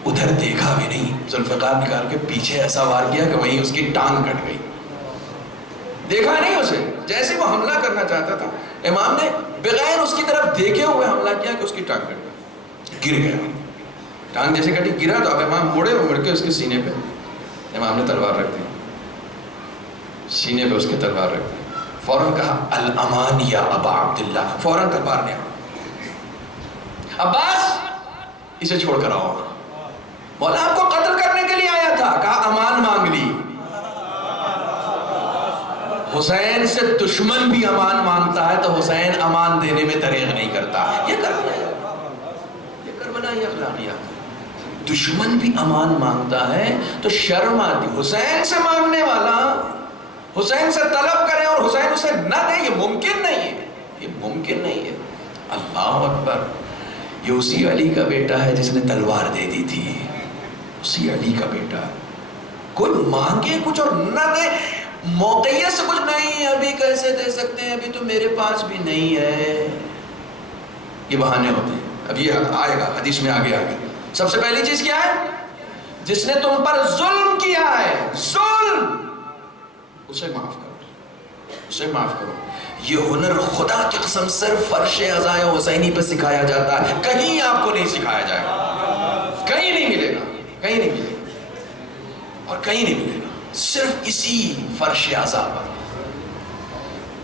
ادھر دیکھا بھی نہیں، ذوالفقار نکال کے پیچھے ایسا وار کیا کہ وہیں اس کی ٹانگ کٹ گئی، دیکھا نہیں اسے۔ جیسے وہ حملہ کرنا چاہتا تھا امام نے بغیر اس کی طرف دیکھے ہوئے حملہ کیا کہ اس کی ٹانگ کٹ گئی، گر گیا۔ ٹانگ جیسے کٹی، گرا تو اب امام مڑے، وہ مڑ کے اس کے سینے پہ امام نے تلوار رکھ دی، سینے پہ اس کے تلوار رکھ دی، فوراً کہا الامان یا ابا عبداللہ، فوراً تلوار نے عباس اسے چھوڑ کر آؤ، مولا آپ کو قتل کرنے کے لیے آیا تھا، کہا امان مانگ لی، حسین سے دشمن بھی امان مانگتا ہے تو حسین امان دینے میں دریغ نہیں کرتا. یہ کربلائی اخلاقیات. دشمن بھی امان مانگتا ہے تو شرم آتی. حسین سے مانگنے والا حسین سے طلب کرے اور حسین اسے نہ دے، یہ ممکن نہیں ہے، یہ ممکن نہیں ہے. اللہ اکبر. یہ اسی علی کا بیٹا ہے جس نے تلوار دے دی تھی، اسی علی کا بیٹا. کوئی مانگے کچھ اور نہ دے، موقعیت سے کچھ نہیں، ابھی کیسے دے سکتے ہیں، ابھی تو میرے پاس بھی نہیں ہے. یہ بہانے ہوتے ہیں. اب یہ آئے گا حدیث میں آگے. سب سے پہلی چیز کیا ہے؟ جس نے تم پر ظلم کیا ہے، ظلم، اسے معاف کرو، اسے معاف کرو. یہ ہنر خدا کی قسم صرف فرش عزائے حسینی پہ سکھایا جاتا ہے، کہیں آپ کو نہیں سکھایا جائے گا، کہیں نہیں ملے گا، کہیں نہیں ملے گا، اور کہیں نہیں ملے گا، صرف اسی فرش عزا پر.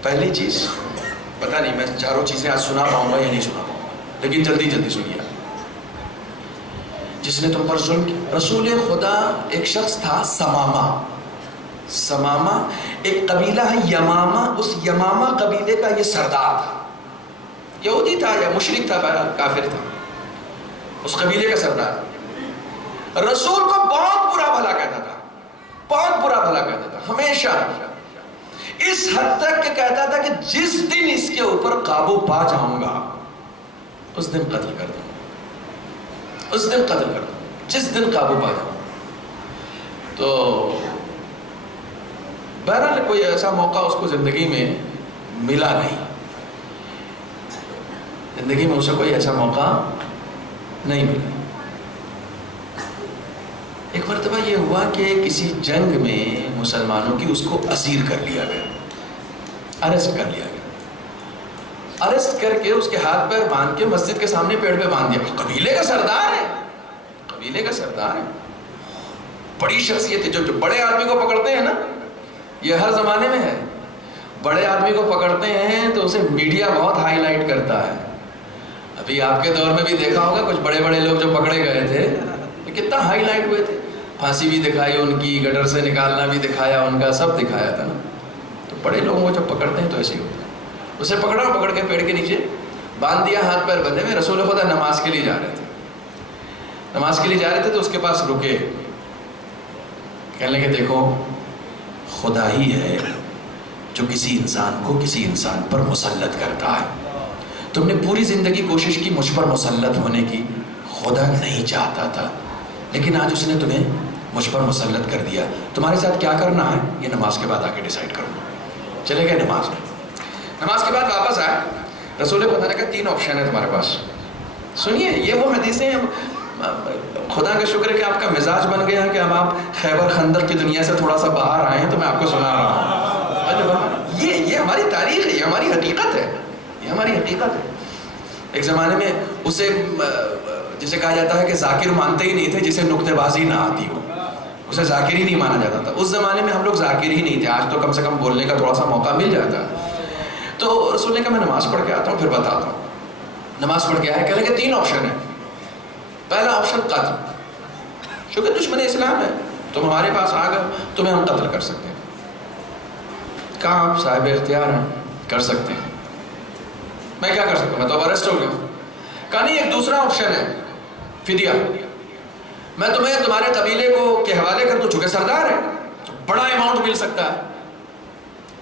پہلی چیز، پتہ نہیں میں چاروں چیزیں آج سنا پاؤں گا یا نہیں سنا پاؤں گا، لیکن جلدی جلدی سنیے. جس نے تم پر ظلم کیا. رسول خدا ایک شخص تھا سمامہ. سمامہ ایک قبیلہ ہے یمامہ، اس یمامہ قبیلے کا یہ سردار تھا. یہودی تھا یا مشرک تھا، کافر تھا، اس قبیلے کا سردار. رسول کو بہت برا بھلا کہتا تھا، بہت برا بھلا کہتا تھا ہمیشہ. اس حد تک کہ کہتا تھا کہ جس دن اس کے اوپر قابو پا جاؤں گا اس دن قتل کر دوں، اس دن قتل کر دوں، جس دن قابو پا جاؤں. تو بہرحال کوئی ایسا موقع اس کو زندگی میں ملا نہیں، زندگی میں اسے کوئی ایسا موقع نہیں ملا. ایک مرتبہ یہ ہوا کہ کسی جنگ میں مسلمانوں کی اس کو اسیر کر لیا گیا، اریسٹ کر لیا گیا. اریسٹ کر کے اس کے ہاتھ پیر باندھ کے مسجد کے سامنے پیڑ پہ باندھ دیا. قبیلے کا سردار ہے، قبیلے کا سردار ہے، بڑی شخصیت ہے. جو بڑے آدمی کو پکڑتے ہیں نا، یہ ہر زمانے میں ہے، بڑے آدمی کو پکڑتے ہیں تو اسے میڈیا بہت ہائی لائٹ کرتا ہے. ابھی آپ کے دور میں بھی دیکھا ہوگا کچھ بڑے بڑے لوگ جو پکڑے گئے تھے کتنا ہائی لائٹ ہوئے تھے، پھانسی بھی دکھائی ان کی، گٹر سے نکالنا بھی دکھایا ان کا، سب دکھایا تھا نا. تو بڑے لوگوں کو جب پکڑتے ہیں تو ایسے ہی ہوتا ہے. اسے پکڑا، پکڑ کے پیڑ کے نیچے باندھ دیا، ہاتھ پیر بندھے میں. رسول خدا نماز کے لیے جا رہے تھے، نماز کے لیے جا رہے تھے تو اس کے پاس رکے، کہنے لگے دیکھو خدا ہی ہے جو کسی انسان کو کسی انسان پر مسلط کرتا ہے. تم نے پوری زندگی کوشش کی مجھ پر مسلط ہونے کی، خدا نہیں چاہتا تھا، لیکن آج اس نے تمہیں مجھ پر مسلط کر دیا. تمہارے ساتھ کیا کرنا ہے یہ نماز کے بعد آ کے ڈیسائیڈ کرنا. چلے گئے نماز میں. نماز کے بعد واپس آئے. رسول خدا نے کہا 3 آپشن ہے تمہارے پاس. سنیے، یہ وہ حدیثیں خدا کا شکر ہے کہ آپ کا مزاج بن گیا کہ اب آپ خیبر خندق کی دنیا سے تھوڑا سا باہر آئے ہیں تو میں آپ کو سنا رہا ہوں. یہ ہماری تاریخ ہے، یہ ہماری حقیقت ہے، یہ ہماری حقیقت ہے. ایک زمانے میں اسے جسے کہا جاتا ہے کہ ذاکر مانتے ہی نہیں تھے جسے نکتے بازی نہ آتی ہو، اسے ذاکر ہی نہیں مانا جاتا تھا. اس زمانے میں ہم لوگ ذاکر ہی نہیں تھے. آج تو کم سے کم بولنے کا تھوڑا سا موقع مل جاتا ہے. تو رسول نے کہا میں نماز پڑھ کے آتا ہوں پھر بتاتا ہوں. نماز پڑھ کے آئے، کہنے کہ 3 آپشن ہیں. پہلا آپشن قتل، چونکہ دشمن اسلام ہے، تم ہمارے پاس آ گئے، تمہیں ہم قتل کر سکتے ہیں. کہا آپ صاحب اختیار ہیں، کر سکتے ہیں. میں کیا کر سکتا ہوں، میں تو اب اریسٹ ہو گیا. کہا نہیں، ایک دوسرا آپشن ہے فدیہ. میں تمہیں تمہارے قبیلے کو کے حوالے کر دوں، چونکہ سردار ہے بڑا اماؤنٹ مل سکتا ہے.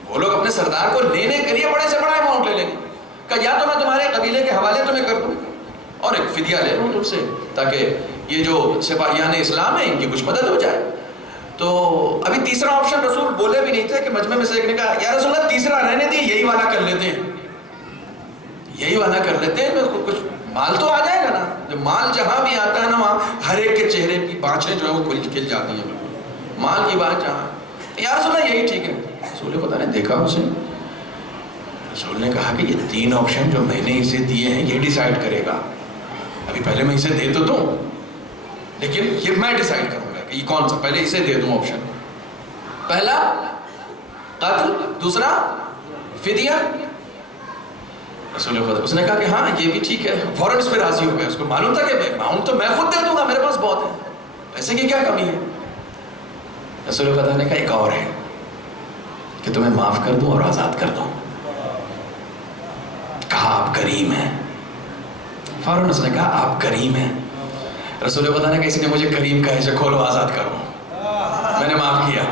وہ لوگ اپنے سردار کو لینے کے لیے بڑے سے بڑا اماؤنٹ لے لیں گے. کہا یا تو میں تمہارے قبیلے کے حوالے تمہیں کر دوں اور ایک فدیہ لے لوں تم سے، تاکہ یہ جو سپاہیان اسلام ہیں ان کی کچھ مدد ہو جائے. تو ابھی تیسرا آپشن رسول بولے بھی نہیں تھے کہ مجمع میں سے ایک نے کہا یا رسول اللہ تیسرا رہنے دیں، یہی والا کر لیتے ہیں، یہی والا کر لیتے ہیں. کچھ مال تو آ جائے گا نا. جب مال جہاں بھی آتا ہے نا وہاں ہر ایک کے چہرے کی بانچیں جو ہے وہ کھل جاتی ہیں. مال کی بات جہاں، یا رسول اللہ یہی ٹھیک ہے. رسول خدا نے دیکھا اسے، رسول نے کہا کہ یہ 3 آپشن جو میں نے اسے دیے ہیں یہ ڈیسائیڈ کرے گا. ابھی پہلے میں اسے دے تو دوں، لیکن یہ میں ڈیسائیڈ کروں گا کہ یہ کون سا. پہلے اسے دے دوں آپشن. پہلا قتل، دوسرا فدیہ. رسول خدا اس نے کہا کہ ہاں یہ بھی ٹھیک ہے. فوراً اس پہ راضی ہو گیا. اس کو معلوم تھا کہ اماؤنٹ تو میں خود دے دوں گا، میرے پاس بہت ہے، پیسے کی کیا کمی ہے. رسول خدا نے کہا ایک اور ہے. کہ تمہیں معاف کر دوں اور آزاد کر دوں. کہا آپ کریم ہیں. فوراً اس نے کہا آپ کریم ہیں. رسول خدا نے کہا اس نے مجھے کریم کہا ہے، کھولو آزاد کرو. میں نے معاف کیا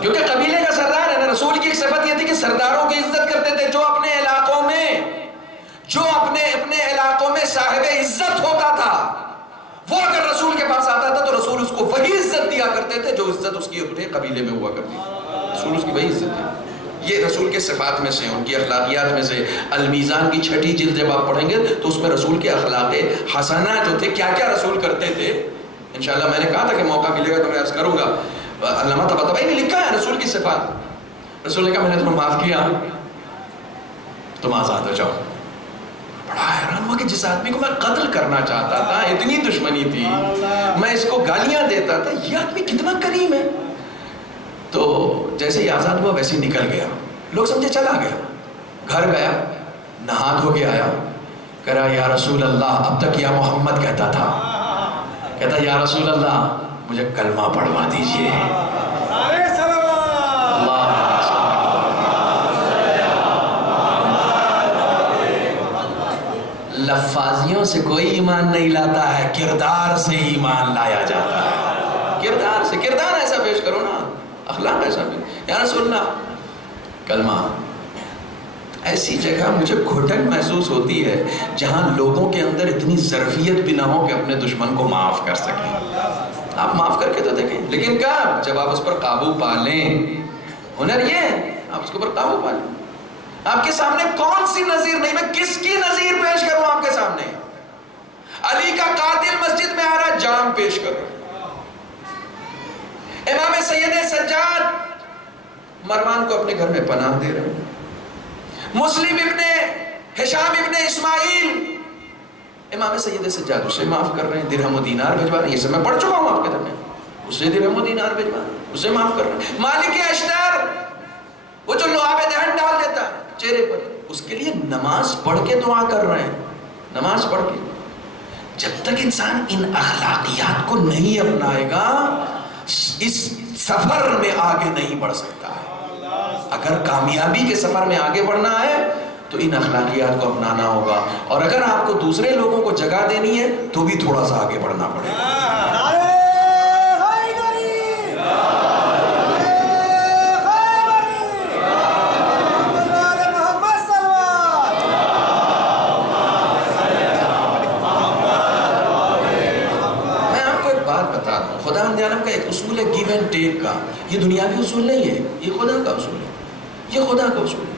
کیونکہ قبیلے کا سردار ہے نا. رسول کی ایک صفت یہ تھی کہ سرداروں کی عزت کرتے تھے. جو اپنے علاقوں میں صاحب عزت ہوتا تھا، وہ اگر رسول کے پاس آتا تھا تو رسول اس کو وہی عزت دیا کرتے تھے جو عزت اس کی اپنے قبیلے میں ہوا کرتی تھی. رسول اس کی وہی عزت دی. یہ رسول کے صفات میں سے، ان کی اخلاقیات میں سے. المیزان کی 6 جلد جب آپ پڑھیں گے تو اس میں رسول کے اخلاق حسنہ جو تھے، کیا کیا رسول کرتے تھے. انشاءاللہ میں نے کہا تھا کہ موقع ملے گا تو میں عرض کروں گا. علامہ طباطبائی نے لکھا ہے رسول کی صفات. رسول نے کہا میں نے تمہیں معاف کیا، تم آزاد ہو جاؤ. بڑا حیران ہوا کہ جس آدمی کو میں قتل کرنا چاہتا تھا، اتنی دشمنی تھی، میں اس کو گالیاں دیتا تھا، یہ آدمی کتنا کریم ہے. تو جیسے ہی آزاد ہوا ویسے ہی نکل گیا. لوگ سمجھے چلا گیا. گھر گیا، نہا دھو کے آیا، کہہ رہا یا رسول اللہ. اب تک یا محمد کہتا تھا، کہتا یا رسول اللہ مجھے کلمہ پڑھوا دیجئے. لفاظیوں سے کوئی ایمان نہیں لاتا ہے، کردار سے ایمان لایا جاتا ہے. کردار سے، کردار ایسا پیش کرو نا، اخلاق ایسا پیش. یا رسول اللہ کلمہ. ایسی جگہ مجھے گھٹن محسوس ہوتی ہے جہاں لوگوں کے اندر اتنی ظرفیت بھی نہ ہو کہ اپنے دشمن کو معاف کر سکیں. آپ معاف کر کے تو دیکھیں، لیکن کب؟ جب آپ اس پر قابو پا لیں. ہنر یہ ہے آپ اس کے اوپر قابو پا لیں. آپ کے سامنے کون سی نظیر نہیں، میں کس کی نظیر پیش کروں آپ کے سامنے؟ علی کا قاتل مسجد میں آ رہا ہے، جام پیش کرو. امام سید سجاد مروان کو اپنے گھر میں پناہ دے رہے ہیں. مسلم ابن ہشام ابن اسماعیل امام سید سجاد اسے معاف کر رہے ہیں، درہم و دینار بھجوا رہے ہیں. یہ سب میں پڑھ چکا ہوں آپ کے درمیان. اسے درہم و دینار بھجوا رہے ہیں، اسے معاف کر رہے ہیں. مالک اشتر وہ جو لعاب دہن ڈال دیتا ہے چہرے پر، اس کے لیے نماز پڑھ کے دعا کر رہے ہیں. نماز پڑھ کے. جب تک انسان ان اخلاقیات کو نہیں اپنائے گا اس سفر میں آگے نہیں بڑھ سکتا ہے. اگر کامیابی کے سفر میں آگے بڑھنا ہے تو ان اخلاقیات کو اپنانا ہوگا، اور اگر آپ کو دوسرے لوگوں کو جگہ دینی ہے تو بھی تھوڑا سا آگے بڑھنا پڑے گا. خدا عالم کا ایک اصول ہے گیو اینڈ ٹیک کا. یہ دنیاوی اصول نہیں ہے، یہ خدا کا اصول ہے. یہ خدا کا اصول ہے.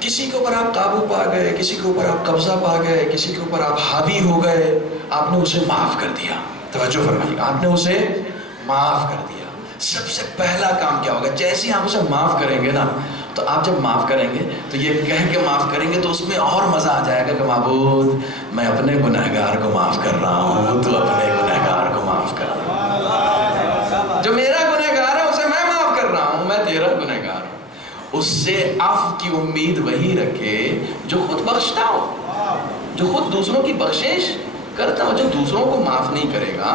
کسی کے اوپر آپ قابو پا گئے، کسی کے اوپر آپ قبضہ پا گئے، کسی کے اوپر آپ حاوی ہو گئے، آپ نے اسے معاف کر دیا. توجہ فرمائیے گا، آپ نے اسے معاف کر دیا. سب سے پہلا کام کیا ہوگا؟ جیسے ہی آپ اسے معاف کریں گے نا، تو آپ جب معاف کریں گے تو یہ کہہ کے معاف کریں گے تو اس میں اور مزہ آ جائے گا کہ معبود میں اپنے گنہگار کو معاف کر رہا ہوں، تو اپنے گنہگار کو معاف کر رہا ہوں. جو میرا گنہگار ہے اسے میں معاف کر رہا ہوں، میں تیرا گنہگار ہوں. اس سے عفو کی امید وہی رکھے جو خود بخشتا ہو، جو خود دوسروں کی بخشش کرتا ہو. جو دوسروں کو معاف نہیں کرے گا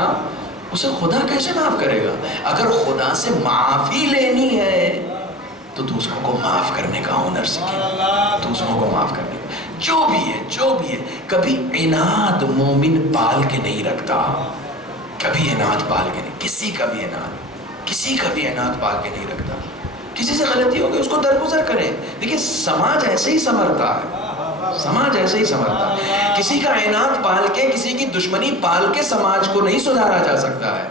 اسے خدا کیسے معاف کرے گا؟ اگر خدا سے معافی لینی ہے تو دوسروں کو معاف کرنے کا ہنر سیکھے. دوسروں کو معاف کرنے کا جو بھی ہے. کبھی عناد مومن پال کے نہیں رکھتا، کبھی عناد پال کے نہیں، کسی کا بھی عناد پال کے نہیں رکھتا. کسی سے غلطی ہو گئی اس کو درگزر کریں. دیکھیں سماج ایسے ہی سنورتا ہے، کسی کا عناد پال کے، کسی کی دشمنی پال کے سماج کو نہیں سدھارا جا سکتا ہے.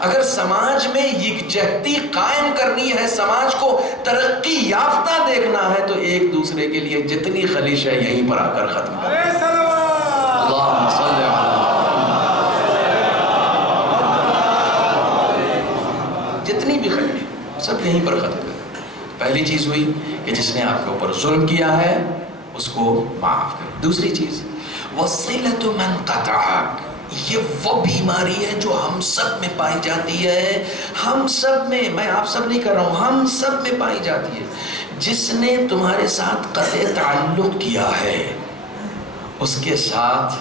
اگر سماج میں یکجہتی قائم کرنی ہے، سماج کو ترقی یافتہ دیکھنا ہے، تو ایک دوسرے کے لیے جتنی خلیش ہے یہیں پر آ کر ختم کریں. اللہم صلی جتنی بھی خلیش سب یہیں پر ختم کریں. پہلی چیز ہوئی کہ جس نے آپ کے اوپر ظلم کیا ہے اس کو معاف کریں. دوسری چیز وصلۃ من قطعک. یہ وہ بیماری ہے جو ہم سب میں پائی جاتی ہے، ہم سب میں، میں آپ سب نہیں کر رہا ہوں، ہم سب میں پائی جاتی ہے. جس نے تمہارے ساتھ قطع تعلق کیا ہے اس کے ساتھ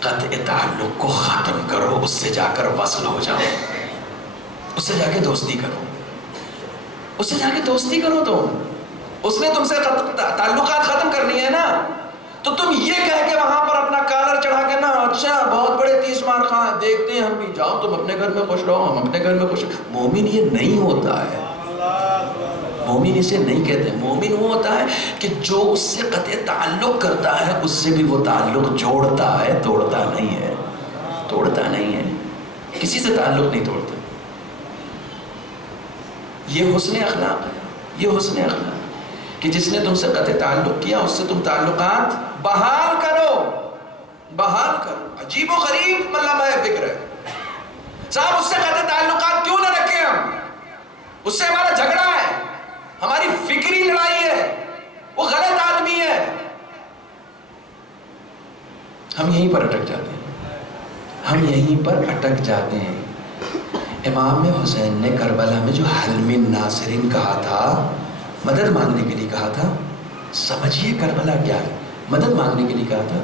قطع تعلق کو ختم کرو، اس سے جا کر وصل ہو جاؤ. اس سے جا کے دوستی کرو، اس سے جا کے دوستی کرو. اس نے تم سے تعلقات ختم کرنی ہے نا، تو تم یہ کہہ کے وہاں پر اپنا کالر چڑھا کے نا اچھا بہت بڑے 30 مار خان دیکھتے ہیں ہم بھی، جاؤ تم اپنے گھر میں خوش رہو، ہم اپنے گھر میں خوش. مومن یہ نہیں ہوتا ہے، مومن اسے نہیں کہتے. مومن وہ ہوتا ہے کہ جو اس سے قطع تعلق کرتا ہے اس سے بھی وہ تعلق جوڑتا ہے، توڑتا نہیں ہے. توڑتا نہیں ہے، کسی سے تعلق نہیں توڑتا. یہ حسن اخلاق ہے، یہ حسن اخلاق کہ جس نے تم سے قطع تعلق کیا اس سے تم تعلقات بحال کرو، بحال کرو. عجیب و غریب ملامہ فکر ہے صاحب، اس سے قطع تعلقات کیوں نہ رکھیں ہم؟ اس سے ہمارا جھگڑا ہے، ہماری فکری لڑائی ہے، وہ غلط آدمی ہے. ہم یہیں پر اٹک جاتے ہیں، ہم یہیں پر اٹک جاتے ہیں. امام حسین نے کربلا میں جو حلم ناصرین کہا تھا، مدد مانگنے کے لیے کہا تھا. سمجھیے کربلا کیا ہے، مدد مانگنے کے لیے کہا تھا.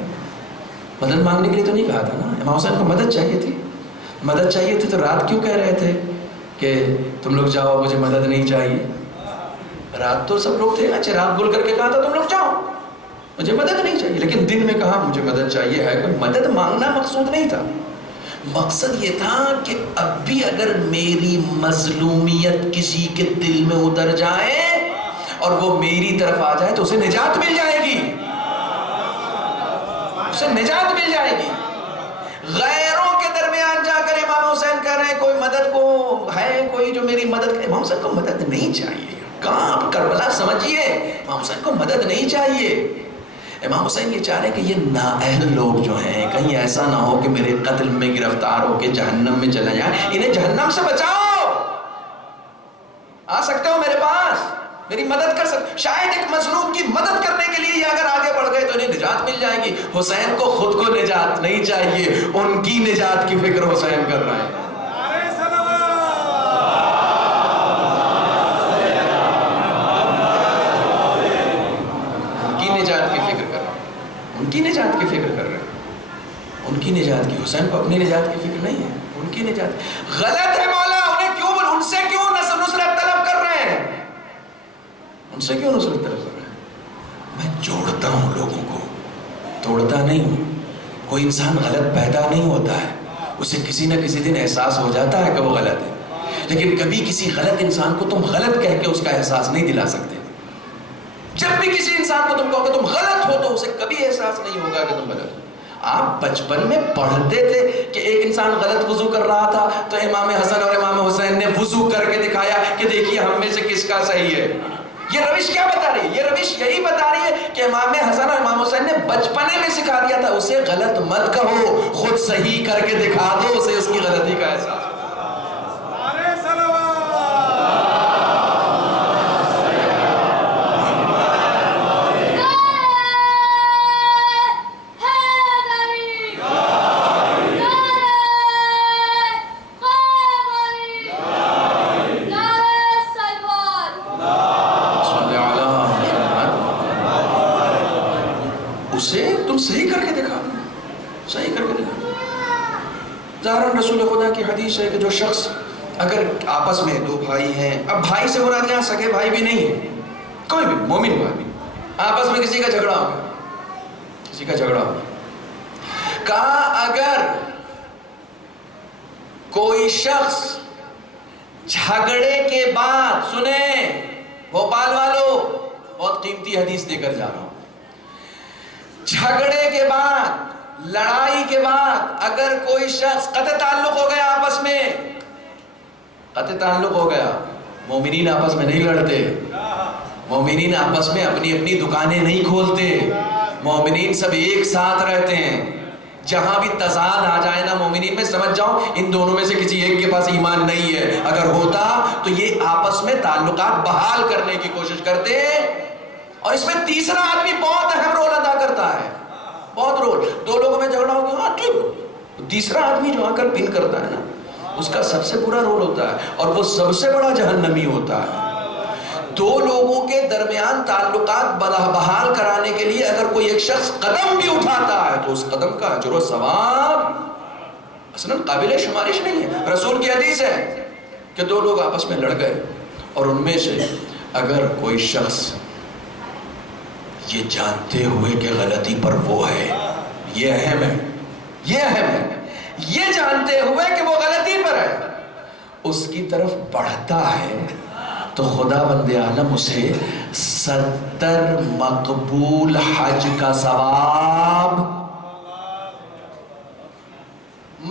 مدد مانگنے کے لیے تو نہیں کہا تھا نا، امام حسین کو مدد چاہیے تھی. مدد چاہیے تھی تو رات کیوں کہہ رہے تھے کہ تم لوگ جاؤ مجھے مدد نہیں چاہیے؟ رات تو سب لوگ تھے نا، چراغ گل کر کے کہا تھا تم لوگ جاؤ مجھے مدد نہیں چاہیے، لیکن دن میں کہا مجھے مدد چاہیے ہے. کوئی مدد مانگنا مقصود نہیں تھا، مقصد یہ تھا کہ اب بھی اگر میری مظلومیت کسی کے دل میں اتر جائے اور وہ میری طرف آ جائے تو اسے نجات مل جائے گی، اسے نجات مل جائے گی. غیروں کے درمیان جا کر امام حسین کہہ رہے ہیں کوئی مدد کو ہے، کوئی جو میری مدد کرے. امام حسین کو مدد نہیں چاہیے. کہاں آپ کربلا سمجھیے، امام حسین کو مدد نہیں چاہیے. امام حسین یہ چاہ رہے ہیں کہ یہ نااہل لوگ جو ہیں کہیں ایسا نہ ہو کہ میرے قتل میں گرفتار ہو کے جہنم میں چلے جائیں، انہیں جہنم سے بچاؤ. آ سکتے ہو میرے پاس، میری مدد کر سکتے. شاید ایک مظلوم کی مدد کرنے کے لیے اگر آگے بڑھ گئے تو انہیں نجات مل جائے گی. حسین کو خود کو نجات نہیں چاہیے، ان کی نجات کی فکر حسین کر رہے ہیں. ان کی نجات کی فکر کر رہے ہیں، ان کی نجات کی. حسین کو اپنی نجات کی فکر نہیں ہے، ان کی نجات. غلط ہے مولا، انہیں کیوں، ان سے کیوں نصرت طلب کر رہے ہیں؟ ان سے کیوں نصرت طلب کر رہے ہیں؟ میں جوڑتا ہوں لوگوں کو، توڑتا نہیں ہوں. کوئی انسان غلط پیدا نہیں ہوتا ہے، اسے کسی نہ کسی دن احساس ہو جاتا ہے کہ وہ غلط ہے، لیکن کبھی کسی غلط انسان کو تم غلط کہہ کے اس کا احساس نہیں دلا سکتے. جب بھی کسی انسان کو تم کہو کہ تم غلط ہو تو اسے کبھی احساس نہیں ہوگا کہ تم غلط ہو. آپ بچپن میں پڑھتے تھے کہ ایک انسان غلط وضو کر رہا تھا تو امام حسن اور امام حسین نے وضو کر کے دکھایا کہ دیکھیے ہم میں سے کس کا صحیح ہے. یہ روش کیا بتا رہی ہے؟ یہ روش یہی بتا رہی ہے کہ امام حسن اور امام حسین نے بچپنے میں سکھا دیا تھا اسے غلط مت کہو، خود صحیح کر کے دکھا دو اسے اس کی غلطی کا احساس. رسول خدا کی حدیث ہے کہ جو شخص اگر آپس میں دو بھائی ہیں، اب بھائی سے مراد یہاں سگے بھائی بھی نہیں ہے، کوئی بھی مومن بھائی، آپس میں کسی کا جھگڑا ہو گیا، کسی کا جھگڑا ہو گیا، کہا اگر کوئی شخص جھگڑے کے بعد، سنیں بھوپال والوں بہت قیمتی حدیث دے کر جا رہا ہوں، جھگڑے کے بعد، لڑائی کے بعد اگر کوئی شخص قطع تعلق ہو گیا، آپس میں قطع تعلق ہو گیا، مومنین آپس میں نہیں لڑتے، مومنین آپس میں اپنی اپنی دکانیں نہیں کھولتے، مومنین سب ایک ساتھ رہتے ہیں. جہاں بھی تضاد آ جائے نا مومنین میں، سمجھ جاؤ ان دونوں میں سے کسی ایک کے پاس ایمان نہیں ہے. اگر ہوتا تو یہ آپس میں تعلقات بحال کرنے کی کوشش کرتے ہیں. اور اس میں تیسرا آدمی بہت اہم رول ادا کرتا ہے، بہت رول. دو لوگوں میں جھگڑا ہو گیا، ہاں ٹھیک، تیسرا آدمی جو آ کر پن کرتا ہے نا، اس کا سب سے برا رول ہوتا ہے اور وہ سب سے بڑا جہنمی ہوتا ہے. دو لوگوں کے درمیان تعلقات بحال کرانے کے لیے اگر کوئی ایک شخص قدم بھی اٹھاتا ہے تو اس قدم کا اجر و ثواب اصلاً قابل شمارش نہیں ہے. رسول کی حدیث ہے کہ دو لوگ آپس میں لڑ گئے اور ان میں سے اگر کوئی شخص یہ جانتے ہوئے کہ غلطی پر وہ ہے، یہ اہم ہے، یہ اہم ہے، یہ جانتے ہوئے کہ وہ غلطی پر ہے اس کی طرف بڑھتا ہے، تو خدا بند عالم اسے 70 مقبول حج کا ثواب،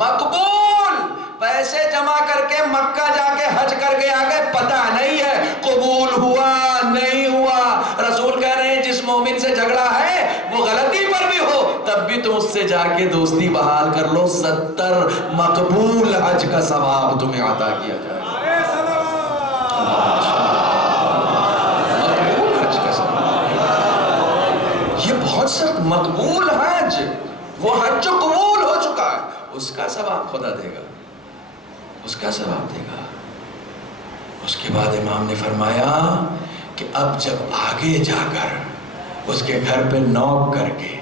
مقبول پیسے جمع کر کے مکہ جا کے حج کر کے آگے پتہ نہیں ہے قبول ہوا نہیں ہوا۔ رسول کہہ رہے ہیں جس مومن سے جھگڑا ہے وہ غلطی پر بھی ہو تب بھی تم اس سے جا کے دوستی بحال کر لو، 70 مقبول حج کا ثواب تمہیں عطا کیا جائے۔ مقبول حج کا ثواب، یہ بہت سخت، مقبول حج، وہ حج جو قبول ہو چکا ہے اس کا ثواب خدا دے گا، اس کا ثواب دے گا۔ اس کے بعد امام نے فرمایا کہ اب جب آگے جا کر اس کے گھر پہ نوک کر کے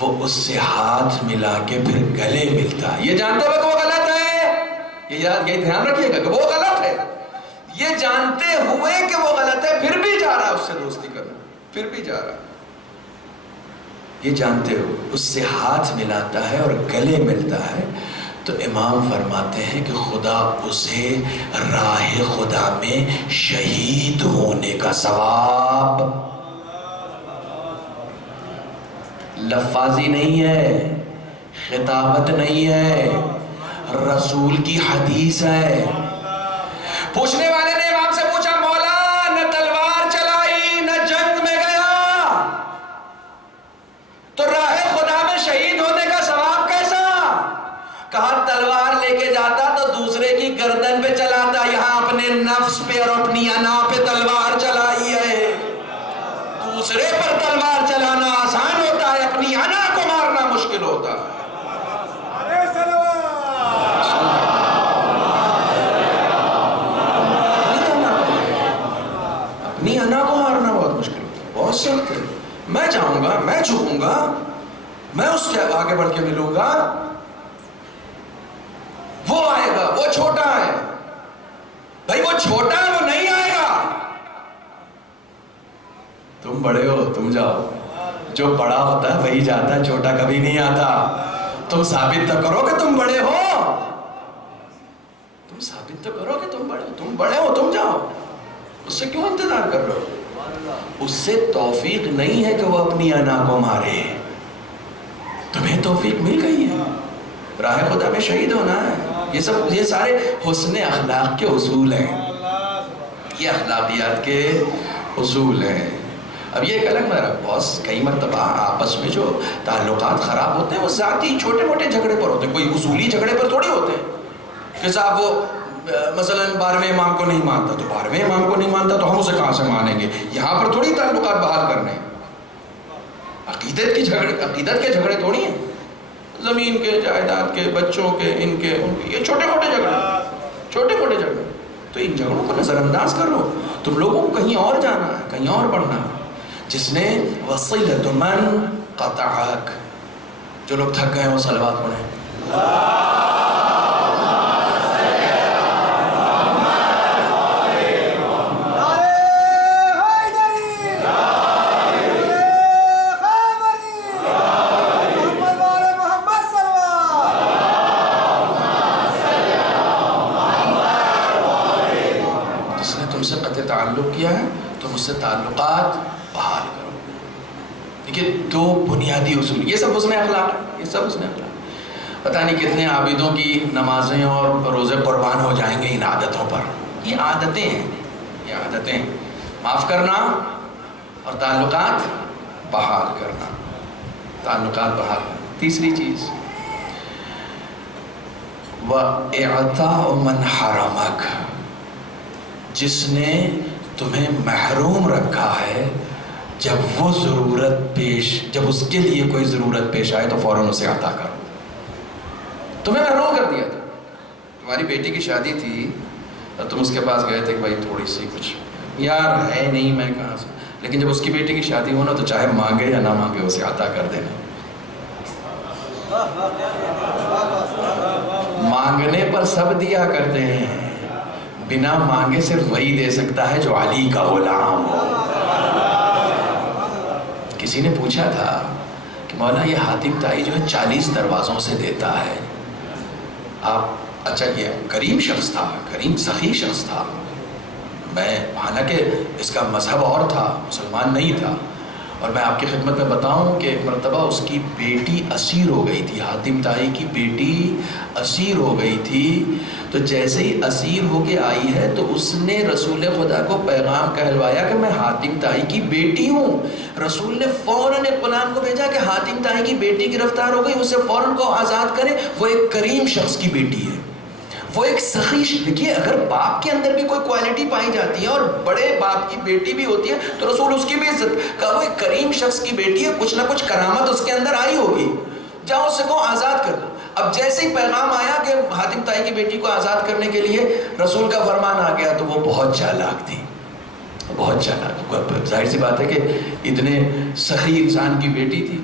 وہ اس سے ہاتھ ملا کے پھر گلے ملتا، یہ جانتے ہوئے کہ وہ غلط ہے، یہ دھیان رکھیے گا کہ وہ غلط ہے، یہ جانتے ہوئے کہ وہ غلط ہے پھر بھی جا رہا ہے اس سے دوستی کرنا، پھر بھی جا رہا ہے، یہ جانتے ہوئے اس سے ہاتھ ملاتا ہے اور گلے ملتا ہے، تو امام فرماتے ہیں کہ خدا اسے راہ خدا میں شہید ہونے کا ثواب، لفاظی نہیں ہے، خطابت نہیں ہے، رسول کی حدیث ہے۔ پوچھنے والے نے امام سے پوچھا مولا نہ تلوار چلائی نہ جنگ میں گیا تو راہ خدا میں شہید ہونے کا ثواب کیسا؟ کہا تلوار لے کے جاتا تو دوسرے کی گردن پہ چلاتا، یہاں اپنے نفس پہ اور اپنی انا پہ تلوار چلائی ہے۔ دوسرے پر تلوار چلانا آسان ہوتا ہے، اپنی انا کو مارنا مشکل ہوتا ہے۔ اپنی انا کو مارنا بہت مشکل ہوتا ہے، بہت سخت ہے۔ میں جاؤں گا، میں جھکوں گا، میں اس کے آگے بڑھ کے ملوں گا، وہ آئے گا، وہ چھوٹا ہے، بھائی وہ چھوٹا ہے وہ نہیں آئے گا، تم بڑے ہو تم جاؤ، جو بڑا ہوتا ہے وہی جاتا ہے، چھوٹا کبھی نہیں آتا۔ تم ثابت تو کرو کہ تم بڑے ہو، تم ثابت تو کرو کہ تم بڑے ہو، تم جاؤ، اس سے کیوں انتظار کر رہے ہو؟ اس سے توفیق نہیں ہے کہ وہ اپنی انا کو مارے، تمہیں توفیق مل گئی ہے، راہ خدا میں شہید ہونا ہے۔ یہ سارے حسن اخلاق کے اصول ہیں، یہ اخلاقیات کے اصول ہیں۔ اب یہ ایک الگ میرا باس کئی مرتبہ آپس میں جو تعلقات خراب ہوتے ہیں وہ ذاتی چھوٹے موٹے جھگڑے پر ہوتے ہیں، کوئی اصولی جھگڑے پر تھوڑی ہوتے ہیں کہ صاحب وہ مثلا 12ویں امام کو نہیں مانتا تو 12ویں امام کو نہیں مانتا تو ہم اسے کہاں سے مانیں گے، یہاں پر تھوڑی تعلقات بحال کرنے ہیں۔ عقیدت کے جھگڑے تھوڑی ہیں، زمین کے، جائیداد کے، بچوں کے، ان کے یہ چھوٹے موٹے جھگڑے، تو ان جھگڑوں کو نظر انداز کرو، تم لوگوں کو کہیں اور جانا ہے، کہیں اور بڑھنا ہے۔ جس نے وصلۃ من قطعک، جو لوگ تھک گئے وہ صلوات پڑھیں۔ تعلق کیا ہے تو مجھ سے تعلقات بحال کرو۔ دیکھیے دو بنیادی اصول، یہ سب حسن اخلاق ہے، یہ سب حسن اخلاق۔ پتہ نہیں کتنے عابدوں کی نمازیں اور روزے قربان ہو جائیں گے ان عادتوں پر۔ یہ عادتیں ہیں، یہ عادتیں، معاف کرنا اور تعلقات بحال کرنا، تعلقات بحال کرنا۔ تیسری چیز وَإِعْطَاءُ مَنْ حَرَمَكَ، جس نے تمہیں محروم رکھا ہے، جب اس کے لیے کوئی ضرورت پیش آئے تو فوراً اسے عطا کرو۔ تمہیں محروم کر دیا تھا، تمہاری بیٹی کی شادی تھی اور تم اس کے پاس گئے تھے کہ بھائی تھوڑی سی کچھ یار ہے نہیں، میں کہاں سے، لیکن جب اس کی بیٹی کی شادی ہونا تو چاہے مانگے یا نہ مانگے اسے عطا کر دینا۔ مانگنے پر سب دیا کرتے ہیں، بنا مانگے صرف وہی دے سکتا ہے جو علی کا غلام ہو۔ کسی نے پوچھا تھا کہ مولا یہ حاتم طائی جو ہے 40 دروازوں سے دیتا ہے، آپ اچھا یہ کریم شخص تھا، کریم سخی شخص تھا، میں حالانکہ اس کا مذہب اور تھا، مسلمان نہیں تھا، اور میں آپ کی خدمت میں بتاؤں کہ ایک مرتبہ اس کی بیٹی اسیر ہو گئی تھی، حاتم طائی کی بیٹی اسیر ہو گئی تھی، تو جیسے ہی اسیر ہو کے آئی ہے تو اس نے رسول خدا کو پیغام کہلوایا کہ میں حاتم طائی کی بیٹی ہوں۔ رسول نے فوراً ایک غلام کو بھیجا کہ حاتم طائی کی بیٹی گرفتار ہو گئی، اسے فوراً کو آزاد کرے، وہ ایک کریم شخص کی بیٹی ہے، وہ ایک سخی۔ دیکھیے اگر باپ کے اندر بھی کوئی کوالٹی پائی جاتی ہے اور بڑے باپ کی بیٹی بھی ہوتی ہے تو رسول اس کی بھی عزت کہا، وہ ایک کریم شخص کی بیٹی ہے، کچھ نہ کچھ کرامت اس کے اندر آئی ہوگی، جاؤ اسے کو آزاد کر دو۔ اب جیسے ہی پیغام آیا کہ حاتم طائی کی بیٹی کو آزاد کرنے کے لیے رسول کا فرمان آ گیا تو وہ بہت چالاک تھی، بہت چالاک۔ ظاہر سی بات ہے کہ اتنے سخی انسان کی بیٹی تھی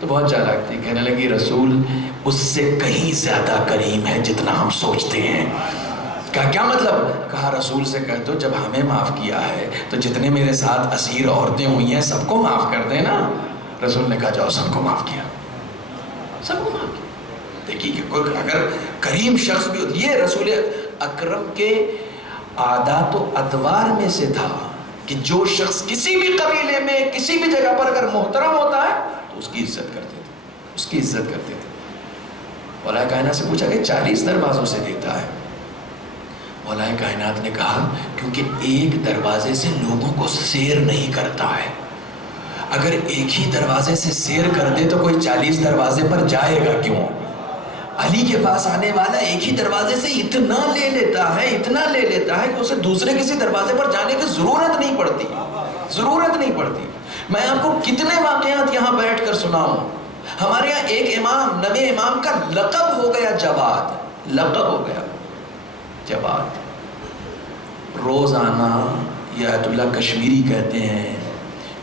تو بہت چالاک تھی، کہنے لگی رسول اس سے کہیں زیادہ کریم ہے جتنا ہم سوچتے ہیں۔ کہا کیا مطلب؟ کہا رسول سے کہہ دو جب ہمیں معاف کیا ہے تو جتنے میرے ساتھ اسیر عورتیں ہوئی ہیں سب کو معاف کر دیں نا۔ رسول نے کہا جاؤ سب کو معاف کیا، سب کو معاف کیا۔ دیکھیے کہ کوئی اگر کریم شخص بھی ہوتی، یہ رسول اکرم کے عادات و ادوار میں سے تھا کہ جو شخص کسی بھی قبیلے میں کسی بھی جگہ پر اگر محترم ہوتا ہے تو اس کی عزت کرتے تھے، اس کی عزت کرتے تھے۔ مولا کائنات سے پوچھا کہ 40 دروازوں سے دیتا ہے؟ مولا کائنات نے کہا کیونکہ ایک دروازے سے لوگوں کو سیر نہیں کرتا ہے، اگر ایک ہی دروازے سے سیر کر دے تو کوئی 40 دروازے پر جائے گا کیوں؟ علی کے پاس آنے والا ایک ہی دروازے سے اتنا لے لیتا ہے، اتنا لے لیتا ہے کہ اسے دوسرے کسی دروازے پر جانے کی ضرورت نہیں پڑتی، ضرورت نہیں پڑتی۔ میں آپ کو کتنے واقعات یہاں بیٹھ کر سناؤں۔ ہمارے یہاں ایک امام، نویں امام کا لقب ہو گیا جواد، لقب ہو گیا جواد۔ روزانہ یہ آیت اللہ کشمیری کہتے ہیں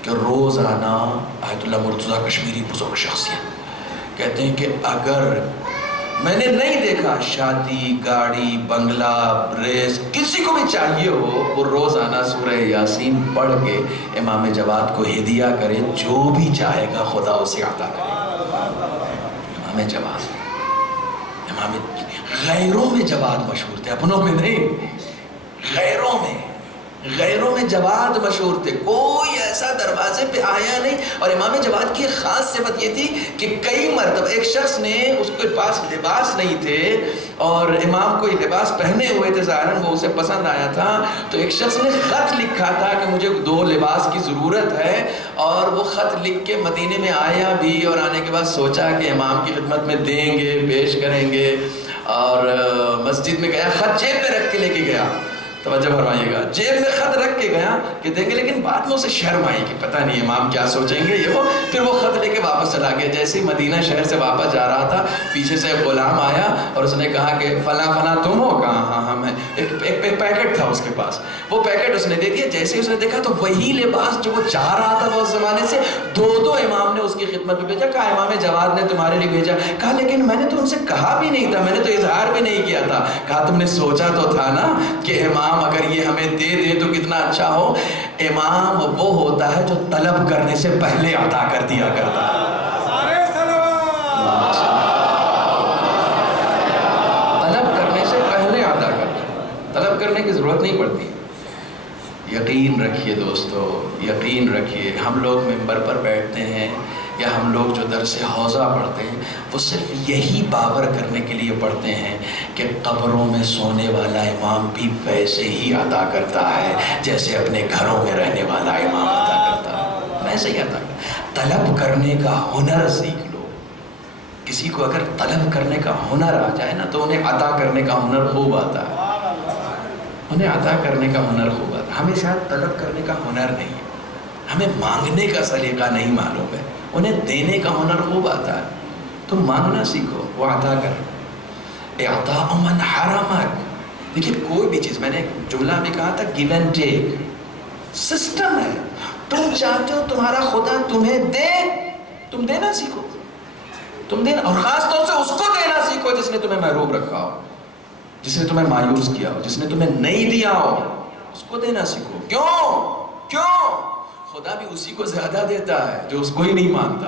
کہ روزانہ آیت اللہ مرتضیٰ کشمیری بزرگ شخصیت کہتے ہیں کہ اگر میں نے نہیں دیکھا شادی، گاڑی، بنگلہ، ریس کسی کو بھی چاہیے ہو وہ روزانہ سورہ یاسین پڑھ کے امام جواد کو ہدیہ کرے، جو بھی چاہے گا خدا اسے عطا کرے۔ امام جواد، امام غیروں میں جواد مشہور تھے، اپنوں میں نہیں، غیروں میں جواد مشہور تھے، کوئی ایسا دروازے پہ آیا نہیں۔ اور امام جواد کی خاص صفت یہ تھی کہ کئی مرتبہ ایک شخص نے، اس کے پاس لباس نہیں تھے اور امام کو یہ لباس پہنے ہوئے تھے، ظاہراً وہ اسے پسند آیا تھا، تو ایک شخص نے خط لکھا تھا کہ مجھے 2 لباس کی ضرورت ہے، اور وہ خط لکھ کے مدینے میں آیا بھی، اور آنے کے بعد سوچا کہ امام کی خدمت میں دیں گے، پیش کریں گے، اور مسجد میں گیا، خط جیب میں رکھ کے لے کے گیا، توجہ فرمائیے گا، جیب میں خط رکھ کے گیا کہ دیں گے، لیکن بعد میں اسے شرم آئی کہ پتہ نہیں امام کیا سوچیں گے یہ وہ، پھر وہ خط لے کے واپس چلا گیا۔ جیسے ہی مدینہ شہر سے واپس جا رہا تھا پیچھے سے ایک غلام آیا اور اس نے کہا کہ فلاں فلاں تم ہو؟ کہا ہاں ہاں میں۔ ایک پیکٹ تھا اس کے پاس، وہ پیکٹ اس نے دے دیا۔ جیسے ہی اس نے دیکھا تو وہی لباس جو وہ چاہ رہا تھا بہت زمانے سے، 2 امام نے اس کی خدمت میں بھیجا۔ کہا امام جواد نے تمہارے لیے بھیجا۔ کہا لیکن میں نے تو ان سے کہا بھی نہیں تھا، میں نے تو اظہار بھی نہیں کیا تھا۔ کہا تم نے سوچا تو تھا نا کہ امام اگر یہ ہمیں دے دے تو کتنا اچھا ہو۔ امام وہ ہوتا ہے جو طلب کرنے سے پہلے عطا کر دیا کرتا ہے۔ طلب کرنے سے پہلے عطا کرتا ہے، طلب کرنے کی ضرورت نہیں پڑتی۔ یقین رکھیے دوستو، یقین رکھیے، ہم لوگ ممبر پر بیٹھتے ہیں یا ہم لوگ جو درس حوضہ پڑھتے ہیں وہ صرف یہی باور کرنے کے لیے پڑھتے ہیں کہ قبروں میں سونے والا امام بھی ویسے ہی عطا کرتا ہے جیسے اپنے گھروں میں رہنے والا امام عطا کرتا ہے، ویسے ہی عطا کرتا ہے۔ طلب کرنے کا ہنر سیکھ لو۔ کسی کو اگر طلب کرنے کا ہنر آ جائے نا تو انہیں عطا کرنے کا ہنر خوب آتا ہے، انہیں عطا کرنے کا ہنر خوب آتا ہے۔ ہمیں شاید طلب کرنے کا ہنر نہیں ہے، ہمیں مانگنے کا سلیقہ نہیں معلوم ہے، انہیں دینے کا ہنر خوب آتا ہے۔ تو مانگنا سیکھو، وہ عطا کر۔ اعطاء من حرمک، دیکھیے کوئی بھی چیز، میں نے ایک جملہ بھی کہا تھا گیو اینڈ ٹیک، سسٹم ہے۔ تم چاہتے ہو تمہارا خدا تمہیں دے، تم دینا سیکھو، تم دینا، اور خاص طور سے اس کو دینا سیکھو جس نے تمہیں محروم رکھا ہو۔ جس نے تمہیں مایوس کیا ہو، جس نے تمہیں نہیں دیا ہو، اس کو دینا سیکھو. کیوں؟ خدا بھی اسی کو زیادہ دیتا ہے جو اس کو ہی نہیں مانتا.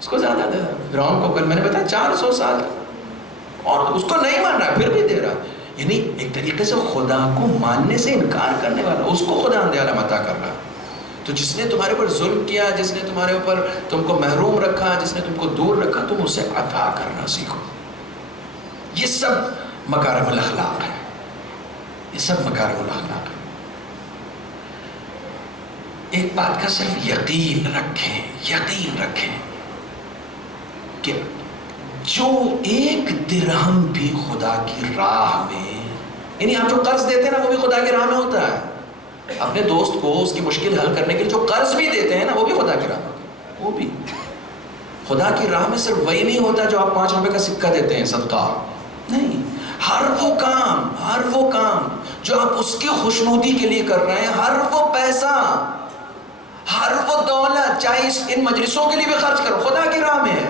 اس کو زیادہ دیتا ہے. فرعون کو کل میں نے بتایا 400 سال اور اس کو نہیں مان رہا پھر بھی دے رہا. یعنی ایک طریقے سے خدا کو ماننے سے انکار کرنے والا، اس کو خدا اندیالہ عطا کر رہا. تو جس نے تمہارے اوپر ظلم کیا، جس نے تمہارے اوپر تم کو محروم رکھا، جس نے تم کو دور رکھا، تم اسے عطا کرنا سیکھو. یہ سب مکارم الاخلاق ہے. یہ سب مکارم الاخلاق ہے. ایک بات کا صرف یقین رکھیں کہ جو ایک درہم بھی خدا کی راہ میں، یعنی آپ جو قرض دیتے ہیں نا وہ بھی خدا کی راہ میں ہوتا ہے. اپنے دوست کو اس کی مشکل حل کرنے کے لیے جو قرض بھی دیتے ہیں نا وہ بھی خدا کی راہ میں ہوتا ہے. وہ بھی خدا کی راہ میں صرف وہی نہیں ہوتا جو آپ 5 روپے کا سکہ دیتے ہیں صدقہ نہیں. ہر وہ کام جو آپ اس کی خوشنودی کے لیے کر رہے ہیں، ہر وہ پیسہ، ہر وہ دولت، چاہے ان مجلسوں کے لیے بھی خرچ کرو، خدا کی راہ میں ہے.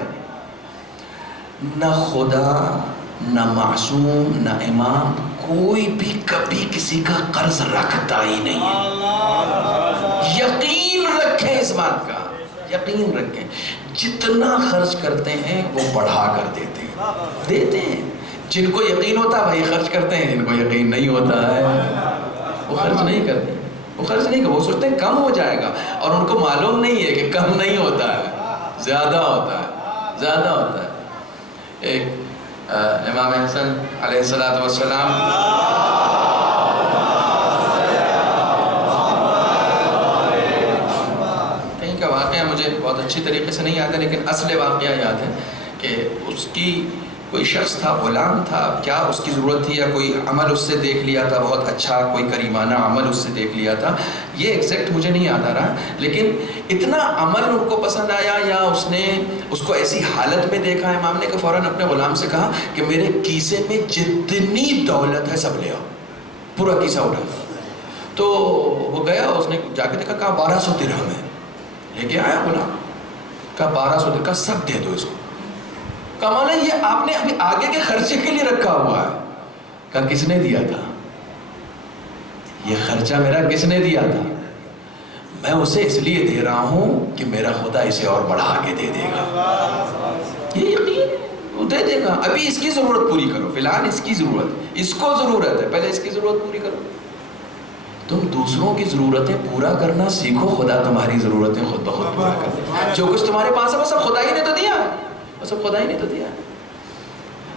نہ خدا، نہ معصوم، نہ امام، کوئی بھی کبھی کسی کا قرض رکھتا ہی نہیں ہے. یقین رکھیں اس بات کا، یقین رکھیں. جتنا خرچ کرتے ہیں وہ بڑھا کر دیتے ہیں. جن کو یقین ہوتا ہے وہی خرچ کرتے ہیں، جن کو یقین نہیں ہوتا ہے وہ خرچ نہیں کرتے. وہ سوچتے ہیں کم ہو جائے گا، اور ان کو معلوم نہیں ہے کہ کم نہیں ہوتا ہے، زیادہ ہوتا ہے. ایک امام حسن علیہ السلام کہیں کا واقعہ مجھے بہت اچھی طریقے سے نہیں یاد ہے، لیکن اصل واقعہ یاد ہے کہ اس کی کوئی شخص تھا، غلام تھا، کیا اس کی ضرورت تھی یا کوئی عمل اس سے دیکھ لیا تھا، بہت اچھا کوئی کریمانہ عمل اس سے دیکھ لیا تھا. یہ ایگزیکٹ مجھے نہیں یاد آ رہا، لیکن اتنا عمل ان کو پسند آیا یا اس نے اس کو ایسی حالت میں دیکھا، امام نے کہ فوراً اپنے غلام سے کہا کہ میرے کیسے میں جتنی دولت ہے سب لے آؤ، پورا کیسہ اٹھا. تو وہ گیا، اس نے جا کے دیکھا، کہا 1200 درہم ہے. لے کے آیا غلام، کہا 1200 درہم کا سب دے دو اس کو. کمال ہے یہ آپ نے ابھی آگے کے خرچے کے لیے رکھا ہوا ہے. کہا کس نے دیا تھا یہ خرچہ؟ میرا کس نے دیا تھا؟ میں اسے اس لیے دے رہا ہوں کہ میرا خدا اسے اور بڑھا کے دے دے گا. یہ یقین وہ دے دے گا. ابھی اس کی ضرورت پوری کرو، فی الحال اس کی ضرورت، اس کو ضرورت ہے، پہلے اس کی ضرورت پوری کرو. تم دوسروں کی ضرورتیں پورا کرنا سیکھو، خدا تمہاری ضرورتیں خود بخود پورا کر دے گا. جو کچھ تمہارے پاس ہے وہ سب خدا ہی نے تو دیا، وہ سب خدا ہی نے تو دیا.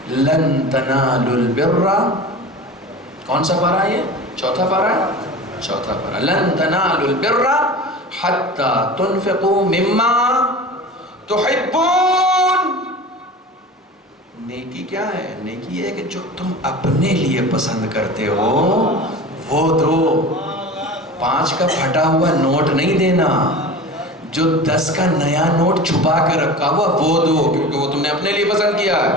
لن تنالوا البر، کون سا پارہ ہے یہ؟ چوتھا پارہ ہے، چوتھا پارہ. لن تنالوا البر حتى تنفقوا مما تحبون. نیکی کیا ہے؟ نیکی یہ ہے کہ جو تم اپنے لیے پسند کرتے ہو وہ دو. 5 کا پھٹا ہوا نوٹ نہیں دینا، جو 10 کا نیا نوٹ چھپا کے رکھا ہوا وہ دو، کیونکہ وہ تم نے اپنے لیے پسند کیا ہے.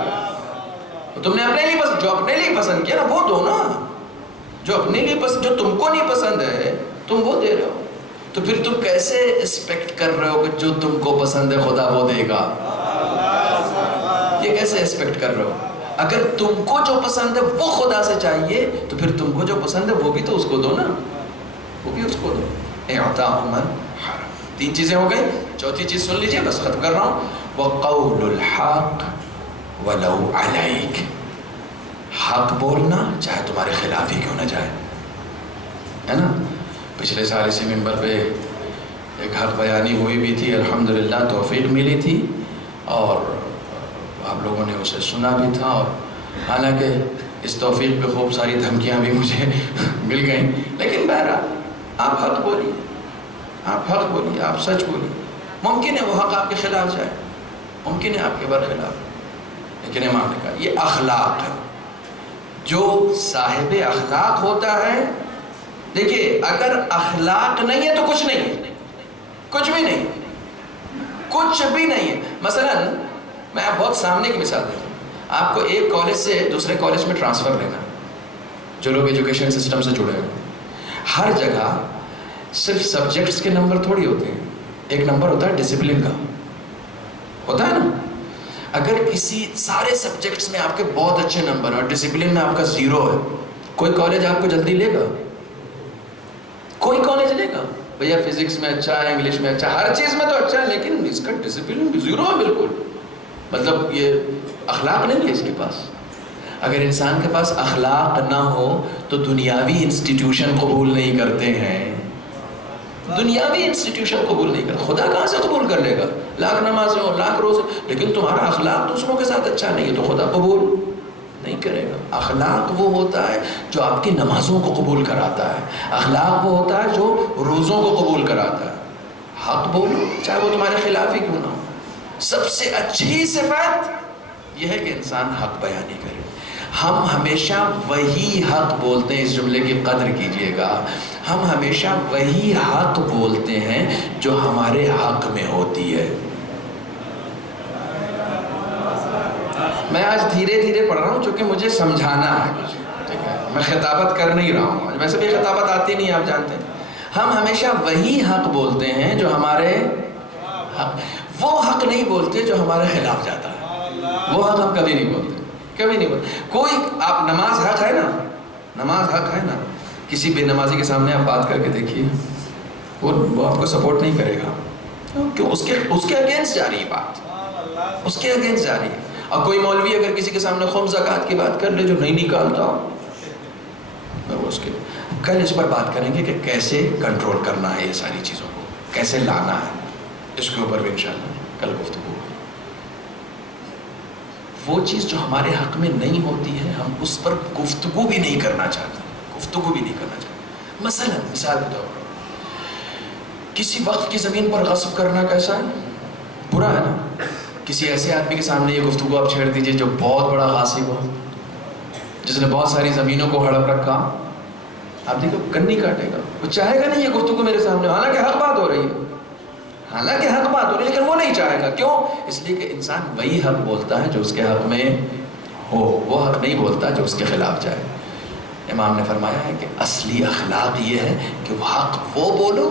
تم نے اپنے لیے پسند، جو اپنے لیے پسند کیا نا وہ دو نا. جو اپنے لیے پسند، جو تم کو نہیں پسند ہے تم وہ دے رہے ہو. تو پھر تم کیسے ایکسپیکٹ کر رہے ہو کہ جو تم کو پسند ہے خدا وہ دے گا؟ یہ کیسے ایکسپیکٹ کر رہے ہو؟ اگر تم کو جو پسند ہے وہ خدا سے چاہیے تو پھر تم کو جو پسند ہے وہ بھی تو اس کو دو نا، وہ بھی اس کو دو. اعطاء من حرم. 3 چیزیں ہو گئی. چوتھی چیز سن لیجئے، بس ختم کر رہا ہوں. وَقَوْلُ الْحَقِّ وَلَوْ عَلَيْكَ. حق بولنا چاہے تمہارے خلاف ہی کیوں نہ جائے، ہے نا. پچھلے سال اسی ممبر پہ ایک حق بیانی ہوئی بھی تھی، الحمدللہ توفیق ملی تھی اور آپ لوگوں نے اسے سنا بھی تھا. اور حالانکہ اس توفیق پہ خوب ساری دھمکیاں بھی مجھے مل گئیں، لیکن بہرحال آپ حق بولیے، آپ حق بولیے، آپ سچ بولیے. ممکن ہے وہ حق آپ کے خلاف جائے، ممکن ہے آپ کے برخلاف، لیکن امام نے کہا یہ اخلاق ہے. جو صاحب اخلاق ہوتا ہے، دیکھیے اگر اخلاق نہیں ہے تو کچھ نہیں ہے، کچھ بھی نہیں، کچھ بھی نہیں ہے. مثلا میں آپ بہت سامنے کی مثال دیتا ہوں. آپ کو ایک کالج سے دوسرے کالج میں ٹرانسفر لینا، جو لوگ ایجوکیشن سسٹم سے جڑے ہیں، ہر جگہ صرف سبجیکٹس کے نمبر تھوڑی ہوتے ہیں. ایک نمبر ہوتا ہے ڈسپلن کا، ہوتا ہے نا. اگر کسی سارے سبجیکٹس میں آپ کے بہت اچھے نمبر اور ڈسپلن میں آپ کا 0 ہے، کوئی کالج آپ کو جلدی لے گا؟ کوئی کالج لے گا؟ بھیا فزکس میں اچھا ہے، انگلش میں اچھا، ہر چیز میں تو اچھا ہے، لیکن اس کا ڈسپلن 0 ہے بالکل. مطلب یہ اخلاق نہیں ہے اس کے پاس. اگر انسان کے پاس اخلاق نہ ہو تو دنیاوی انسٹیٹیوشن قبول نہیں کرتے ہیں. دنیاوی انسٹیٹیوشن قبول نہیں کرتے. خدا کہاں سے قبول کر لے گا؟ لاکھ نمازیں ہو، لاکھ روزے، لیکن تمہارا اخلاق دوسروں کے ساتھ اچھا نہیں ہے تو خدا قبول نہیں کرے گا. اخلاق وہ ہوتا ہے جو آپ کی نمازوں کو قبول کراتا ہے. اخلاق وہ ہوتا ہے جو روزوں کو قبول کراتا ہے. حق بولو چاہے وہ تمہارے خلاف ہی کیوں نہ ہو. سب سے اچھی صفت یہ ہے کہ انسان حق بیانی کرے. ہم ہمیشہ وہی حق بولتے ہیں، اس جملے کی قدر کیجئے گا، ہم ہمیشہ وہی حق بولتے ہیں جو ہمارے حق میں ہوتی ہے. میں آج دھیرے دھیرے پڑھ رہا ہوں چونکہ مجھے سمجھانا ہے کچھ، ٹھیک ہے؟ میں خطابت کر نہیں رہا ہوں، ویسے بھی خطابت آتی نہیں، آپ جانتے ہیں. ہم ہمیشہ وہی حق بولتے ہیں جو ہمارے حق، وہ حق نہیں بولتے جو ہمارے خلاف جاتا ہے. وہ حق ہم کبھی نہیں بولتے، کبھی نہیں بولتے. کوئی آپ نماز حق ہے نا، نماز حق ہے نا، کسی بے نمازی کے سامنے آپ بات کر کے دیکھیے، وہ آپ کو سپورٹ نہیں کرے گا، کیوں؟ اس کے اگینسٹ جا رہی ہے بات، اس کے اگینسٹ جا رہی ہے. اور کوئی مولوی اگر کسی کے سامنے خمس زکوٰۃ کی بات کر لے جو نہیں نکالتا، وہ اس کے کل اس پر بات کریں گے کہ کیسے کنٹرول کرنا ہے یہ ساری چیزوں کو، کیسے لانا ہے. اس کے اوپر بھی انشاءاللہ کل گفتگو. وہ چیز جو ہمارے حق میں نہیں ہوتی ہے ہم اس پر گفتگو بھی نہیں کرنا چاہتے، گفتگو بھی نہیں کرنا چاہتے. مثلا مثال کے طور پر کسی وقت کی زمین پر غصب کرنا کیسا ہے؟ برا ہے نا. کسی ایسے آدمی کے سامنے یہ گفتگو آپ چھیڑ دیجئے جو بہت بڑا غاصب ہو، جس نے بہت ساری زمینوں کو ہڑپ رکھا، آپ دیکھو کن نہیں کاٹے گا، وہ چاہے گا نہیں یہ گفتگو میرے سامنے، حالانکہ حق بات ہو رہی ہے، حالانکہ حق بات ہو رہی ہے، لیکن وہ نہیں چاہے گا. کیوں؟ اس لیے کہ انسان وہی حق بولتا ہے جو اس کے حق میں ہو، وہ حق نہیں بولتا جو اس کے خلاف جائے. امام نے فرمایا ہے کہ اصلی اخلاق یہ ہے کہ وہ حق وہ بولو،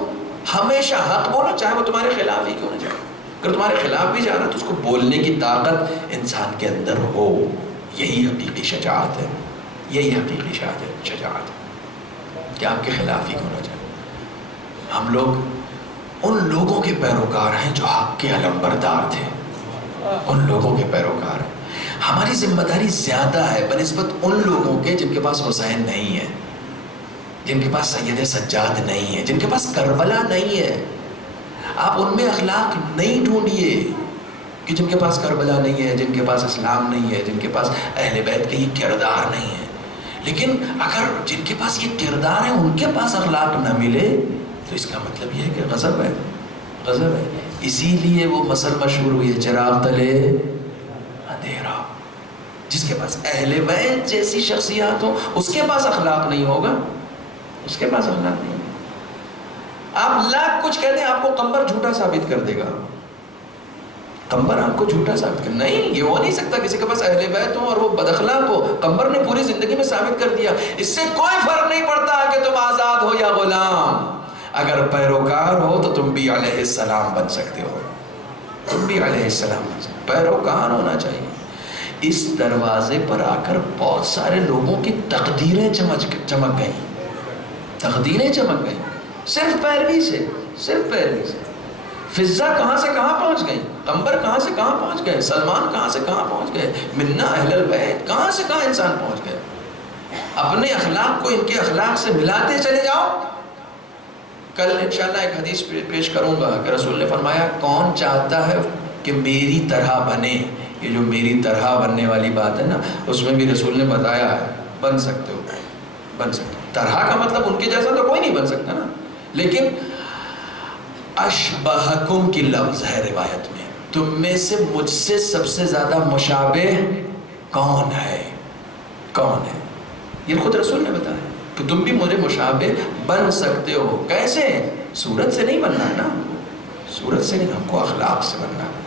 ہمیشہ حق بولو چاہے وہ تمہارے خلاف ہی کیوں نہ جائے. اگر تمہارے خلاف بھی جا رہا تو اس کو بولنے کی طاقت انسان کے اندر ہو. یہی حقیقی شجاعت ہے، یہی حقیقی شجاعت ہے کہ آپ کے خلاف ہی کیوں نہ جائے. ہم لوگ ان لوگوں کے پیروکار ہیں جو حق کے علمبردار تھے، ان لوگوں کے پیروکار ہیں. ہماری ذمہ داری زیادہ ہے بنسبت ان لوگوں کے جن کے پاس حسین نہیں ہے، جن کے پاس سید سجاد نہیں ہے، جن کے پاس کربلا نہیں ہے. آپ ان میں اخلاق نہیں ڈھونڈیے کہ جن کے پاس کربلا نہیں ہے، جن کے پاس اسلام نہیں ہے، جن کے پاس اہل بیت کے یہ کردار نہیں ہے. لیکن اگر جن کے پاس یہ کردار ہے ان کے پاس اخلاق نہ ملے تو اس کا مطلب یہ ہے کہ غضب ہے، غضب ہے. اسی لیے وہ مثل مشہور ہوئی ہے، چراغ تلے اندھیرا. جس کے پاس اہل بیت جیسی شخصیات ہو اس کے پاس اخلاق نہیں ہوگا، اس کے پاس اخلاق نہیں ہوگا. آپ لاکھ کچھ کہتے ہیں، آپ کو قمر جھوٹا ثابت کر دے گا. قمر آپ کو جھوٹا ثابت کر، نہیں، یہ ہو نہیں سکتا کسی کے پاس اہل بیت ہو اور وہ بد اخلاق ہو. قمر نے پوری زندگی میں ثابت کر دیا. اس سے کوئی فرق نہیں پڑتا کہ تم آزاد ہو یا غلام. اگر پیروکار ہو تو تم بھی علیہ السلام بن سکتے ہو، تم بھی علیہ السلام بن سکتے ہو. پیروکار ہونا چاہیے. اس دروازے پر آ کر بہت سارے لوگوں کی تقدیریں چمک گئیں، تقدیریں چمک گئیں صرف پیروی سے، صرف پیروی سے. فضہ کہاں سے کہاں پہنچ گئی، قمر کہاں سے کہاں پہنچ گئے، سلمان کہاں سے کہاں پہنچ گئے، منا اہل البیت کہاں سے کہاں انسان پہنچ گئے. اپنے اخلاق کو ان کے اخلاق سے ملاتے چلے جاؤ. کل انشاءاللہ ایک حدیث پیش کروں گا کہ رسول نے فرمایا کون چاہتا ہے کہ میری طرح بنے. یہ جو میری طرح بننے والی بات ہے نا، اس میں بھی رسول نے بتایا ہے بن سکتے ہو، بن سکتے ہو. طرح کا مطلب ان کے جیسا تو کوئی نہیں بن سکتا نا، لیکن اشبہکم کی لفظ ہے روایت میں. تم میں سے مجھ سے سب سے زیادہ مشابہ کون ہے، کون ہے. یہ خود رسول نے بتایا کہ تم بھی مجھے مشابہ بن سکتے ہو. کیسے؟ صورت سے نہیں بننا ہے نا، صورت سے نہیں، ہم کو اخلاق سے بننا ہے.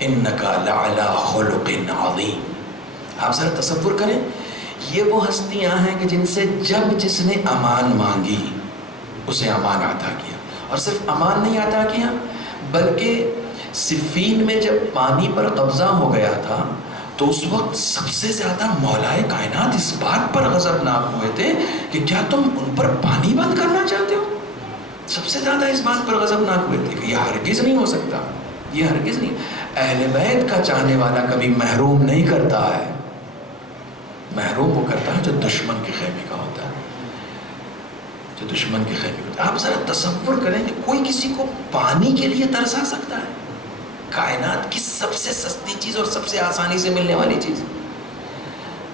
انکا لعلی خلق عظیم. آپ ذرا تصور کریں، یہ وہ ہستیاں ہیں کہ جن سے جب جس نے امان مانگی اسے امان عطا کیا. اور صرف امان نہیں عطا کیا بلکہ صفین میں جب پانی پر قبضہ ہو گیا تھا تو اس وقت سب سے زیادہ مولائے کائنات اس بات پر غضبناک ہوئے تھے کہ کیا تم ان پر پانی بند کرنا چاہتے ہو؟ سب سے زیادہ اس بات پر غضبناک ہوئے تھے کہ یہ ہرگز نہیں ہو سکتا، یہ ہرگز نہیں۔ اہل بیت کا چاہنے والا کبھی محروم نہیں کرتا ہے، محروم وہ کرتا ہے جو دشمن کے خیمے کا ہوتا ہے، جو دشمن کے خیمے کا ہوتا ہے۔ آپ ذرا تصور کریں کہ کوئی کسی کو پانی کے لیے ترسا سکتا ہے؟ کائنات کی سب سے سستی چیز اور سب سے آسانی سے ملنے والی چیز،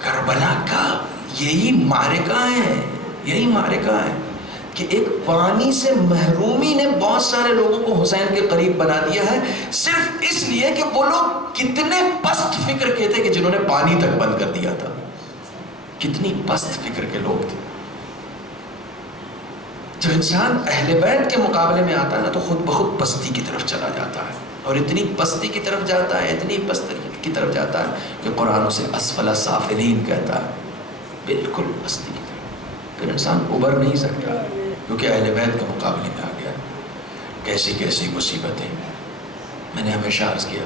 کربلا کا یہی معرکہ ہے، یہی معرکہ ہے کہ ایک پانی سے محرومی نے بہت سارے لوگوں کو حسین کے قریب بنا دیا ہے، صرف اس لیے کہ وہ لوگ کتنے پست فکر کے تھے کہ جنہوں نے پانی تک بند کر دیا تھا، کتنی پست فکر کے لوگ تھے۔ جب انسان اہل بیت کے مقابلے میں آتا ہے نا تو خود بخود پستی کی طرف چلا جاتا ہے، اور اتنی پستی کی طرف جاتا ہے، اتنی پستی کی طرف جاتا ہے کہ قرآن اسے اسفل سافلین کہتا ہے، بالکل پستی کی طرف۔ پھر انسان ابھر نہیں سکتا کیونکہ اہل بیت کے مقابلے میں آ گیا۔ کیسی کیسی مصیبتیں، میں نے ہمیشہ عرض کیا،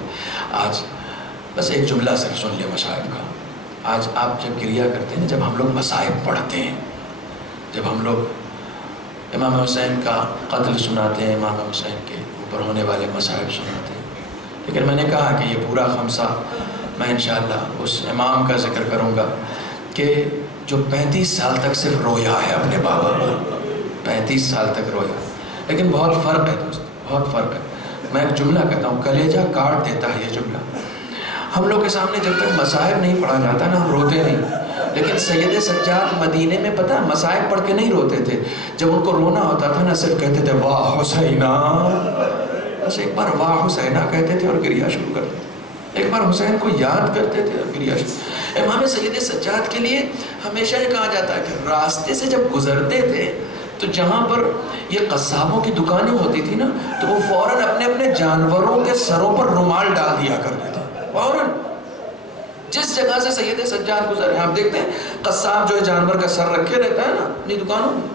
آج بس ایک جملہ صرف سن لیں مصائب کا۔ آج آپ جب گریہ کرتے ہیں، جب ہم لوگ مصائب پڑھتے ہیں، جب ہم لوگ امام حسین کا قتل سناتے ہیں، امام حسین کے اوپر ہونے والے مصائب سناتے ہیں، لیکن میں نے کہا کہ یہ پورا خمسہ میں انشاءاللہ اس امام کا ذکر کروں گا کہ جو 35 سال تک صرف رویا ہے اپنے بابا پر، 35 سال تک رویا، لیکن بہت فرق ہے دوست، بہت فرق ہے۔ میں ایک جملہ کہتا ہوں، کلیجہ کاٹ دیتا ہے یہ جملہ۔ ہم لوگ کے سامنے جب تک مصائب نہیں پڑھا جاتا نا، ہم روتے نہیں، لیکن سید سجاد مدینے میں پتہ مصائب پڑھ کے نہیں روتے تھے، جب ان کو رونا ہوتا تھا نا صرف کہتے تھے واہ حسینہ، بس ایک بار واہ حسینہ کہتے تھے اور گریہ شروع کرتے تھے، ایک بار حسین کو یاد کرتے تھے اور گریہ شروع۔ امام سید سجاد کے لیے ہمیشہ یہ کہا جاتا ہے کہ راستے سے جب گزرتے تھے تو جہاں پر یہ قصابوں کی دکانیں ہوتی تھی نا تو وہ فوراً اپنے اپنے جانوروں کے سروں پر رومال ڈال دیا کرتے تھے، فوراً جس جگہ سے سید سجاد گزر رہے ہیں۔ آپ دیکھتے ہیں قصاب جو ہے جانور کا سر رکھے رہتا ہے نا اپنی دکانوں میں،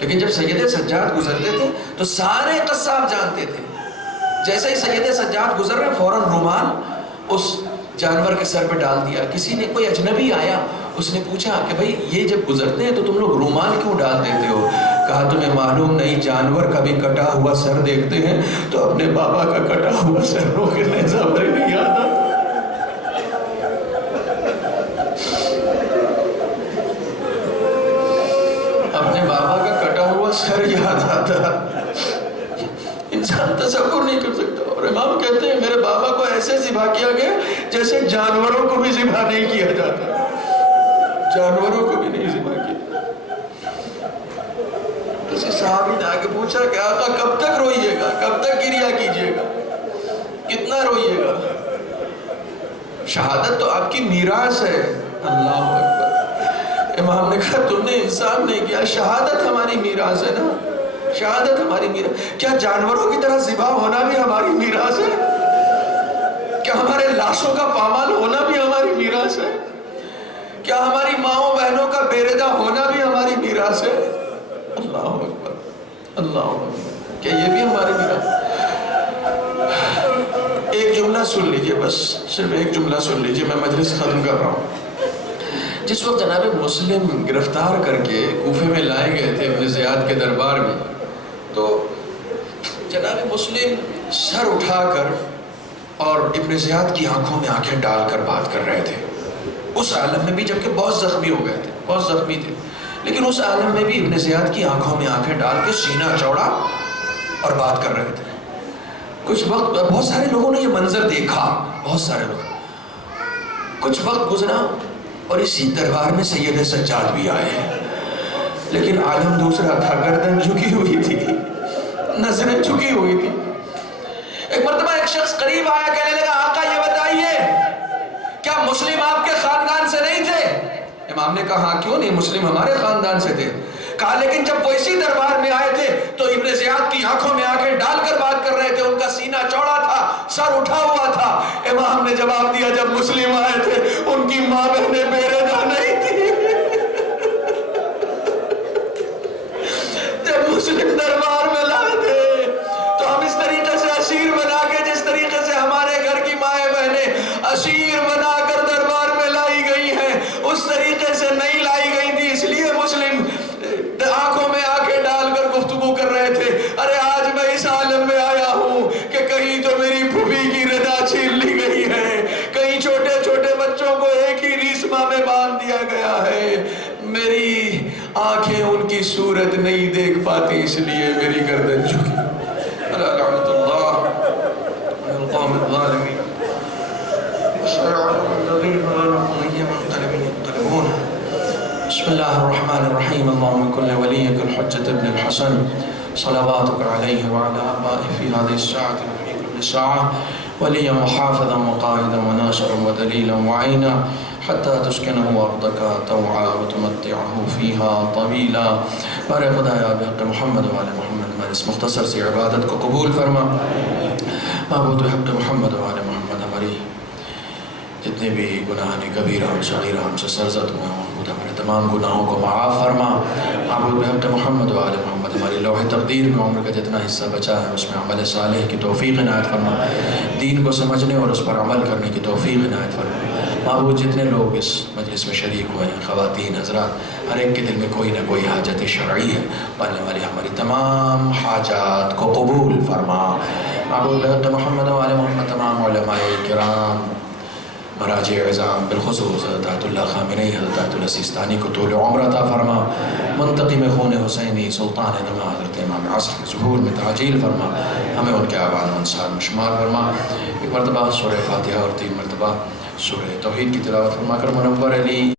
لیکن جب سید سجاد گزرتے تھے تو سارے قصاب جانتے تھے، جیسے ہی سید سجاد گزر رہے ہیں فوراً رومال اس جانور کے سر پہ ڈال دیا۔ کسی نے، کوئی اجنبی آیا، اس نے پوچھا کہ بھئی یہ جب گزرتے ہیں تو تم لوگ رومال کیوں ڈال دیتے ہو؟ کہا تمہیں معلوم نہیں، جانور کا بھی کٹا ہوا سر دیکھتے ہیں تو اپنے بابا کا کٹا ہوا سر رو کے نیزہ بھر نہیں یاد آتا۔ اپنے بابا کا کٹا ہوا سر یاد آتا، انسان تصور نہیں کر سکتا۔ اور امام کہتے ہیں میرے بابا کو ایسے ذبح کیا گیا جیسے جانوروں کو بھی ذبح نہیں کیا جاتا، جانوروں کو بھی نہیں ذبح کیا۔ کسی صحابی نے آگے پوچھا کہ آقا کب تک روئیے گا، کب تک گریہ کیجیے گا، کتنا روئیے گا؟ شہادت تو آپ کی میراث ہے۔ اللہ اکبر۔ امام نے کہا تم نے انصاف نہیں کیا، شہادت ہماری میراث ہے نا، شہادت ہماری میراث۔ کیا جانوروں کی طرح ذبح ہونا بھی ہماری میراث ہے؟ کیا ہمارے لاشوں کا پامال ہونا بھی ہماری میراث ہے؟ کیا ہماری ماؤں بہنوں کا بیردہ ہونا بھی ہماری میراث ہے؟ اللہ اکبر، اللہ اکبر، کیا یہ بھی ہماری میراث؟ ایک جملہ سن لیجئے، بس صرف ایک جملہ سن لیجئے، میں مجلس ختم کر رہا ہوں۔ جس وقت جناب مسلم گرفتار کر کے کوفے میں لائے گئے تھے ابن زیاد کے دربار میں، تو جناب مسلم سر اٹھا کر اور ابن زیاد کی آنکھوں میں آنکھیں ڈال کر بات کر رہے تھے، اس عالم میں بھی، جبکہ بہت زخمی ہو گئے تھے، بہت زخمی تھے، لیکن اس عالم میں بھی ابن زیاد کی آنکھوں میں آنکھیں ڈال کے سینہ چوڑا اور بات کر رہے تھے۔ کچھ وقت بہت سارے لوگوں نے یہ منظر دیکھا، بہت سارے لوگ، کچھ وقت گزرا اور اسی دربار میں سید سجاد بھی آئے ہیں، لیکن عالم دوسرا تھا، گردن جھکی ہوئی تھی، نظریں جھکی ہوئی تھی۔ ایک مرتبہ ایک شخص قریب آیا، کہنے لگا آقا یہ بتائیے کیا مسلم آپ کے خاندان سے نہیں تھے؟ امام نے کہا ہاں کیوں نہیں، مسلم ہمارے خاندان سے تھے۔ کہا لیکن جب وہ اسی دربار میں آئے تھے تو ابن زیاد کی آنکھوں میں آنکھیں ڈال کر بات کر رہے تھے، ان کا سینہ چوڑا تھا، سر اٹھا ہوا تھا۔ امام نے جواب دیا جب مسلم آئے تھے ان کی ماں بہنیں بیردہ نہیں تھی، جب مسلم دربار میں لائے تھے تو ہم اس طریقے سے اسیر بنا کے، جس طریقے سے صورت نہیں دیکھ پاتی اس لیے میری گردن جھکی. الا لعنت اللہ علی القوم الظالمین الذین منقلب ينقلبون. بسم الله الرحمن الرحيم. اللهم كن لوليك الحجة ابن الحسن صلواتك عليه وعلى آبائه في هذه الساعة وفي كل ساعة وليا وحافظا وقائدا وناصرا ودليلا وعينا حتى تسكنه أرضك طوعا وتمتعه فيها طويلا. بارے خدایا بحق محمد وعلى محمد ہماری اس مختصر سی عبادت کو قبول فرما. معبود بحق محمد وعلى محمد ہماری جتنے بھی گناہ کبیرہ اور صغیرہ ہم سے سرزد ہوئے ہیں ہمارے تمام گناہوں کو معاف فرما. معبود بحق محمد وعلى محمد ہماری لوح تقدیر میں عمر کا جتنا حصہ بچا ہے اس میں عمل صالح کی توفیق عنایت فرما. دین کو سمجھنے اور اس پر عمل کرنے کی توفیق عنایت فرما. معبود جتنے لوگ اس مجلس میں شریک ہوئے ہیں خواتین حضرات ہر ایک کے دل میں کوئی نہ کوئی حاجت شرعی ہے. پالنے والی ہماری تمام حاجات کو قبول فرما. معبود بحق محمد وعلى محمد تمام علماء کرام مراجع عظام بالخصوص حضرت آیت اللہ خامنئی حضرت آیت اللہ سیستانی کو طول عمر عطا فرما. منتقم خون حسینی سلطان نما حضرت امام عصر کے ظہور میں تعجیل فرما. ہمیں ان کے آبان انصار میں شمار فرما. ایک مرتبہ سورہ فاتحہ اور 3 مرتبہ سورہ توحید کی تلاوت فرما کر منور علی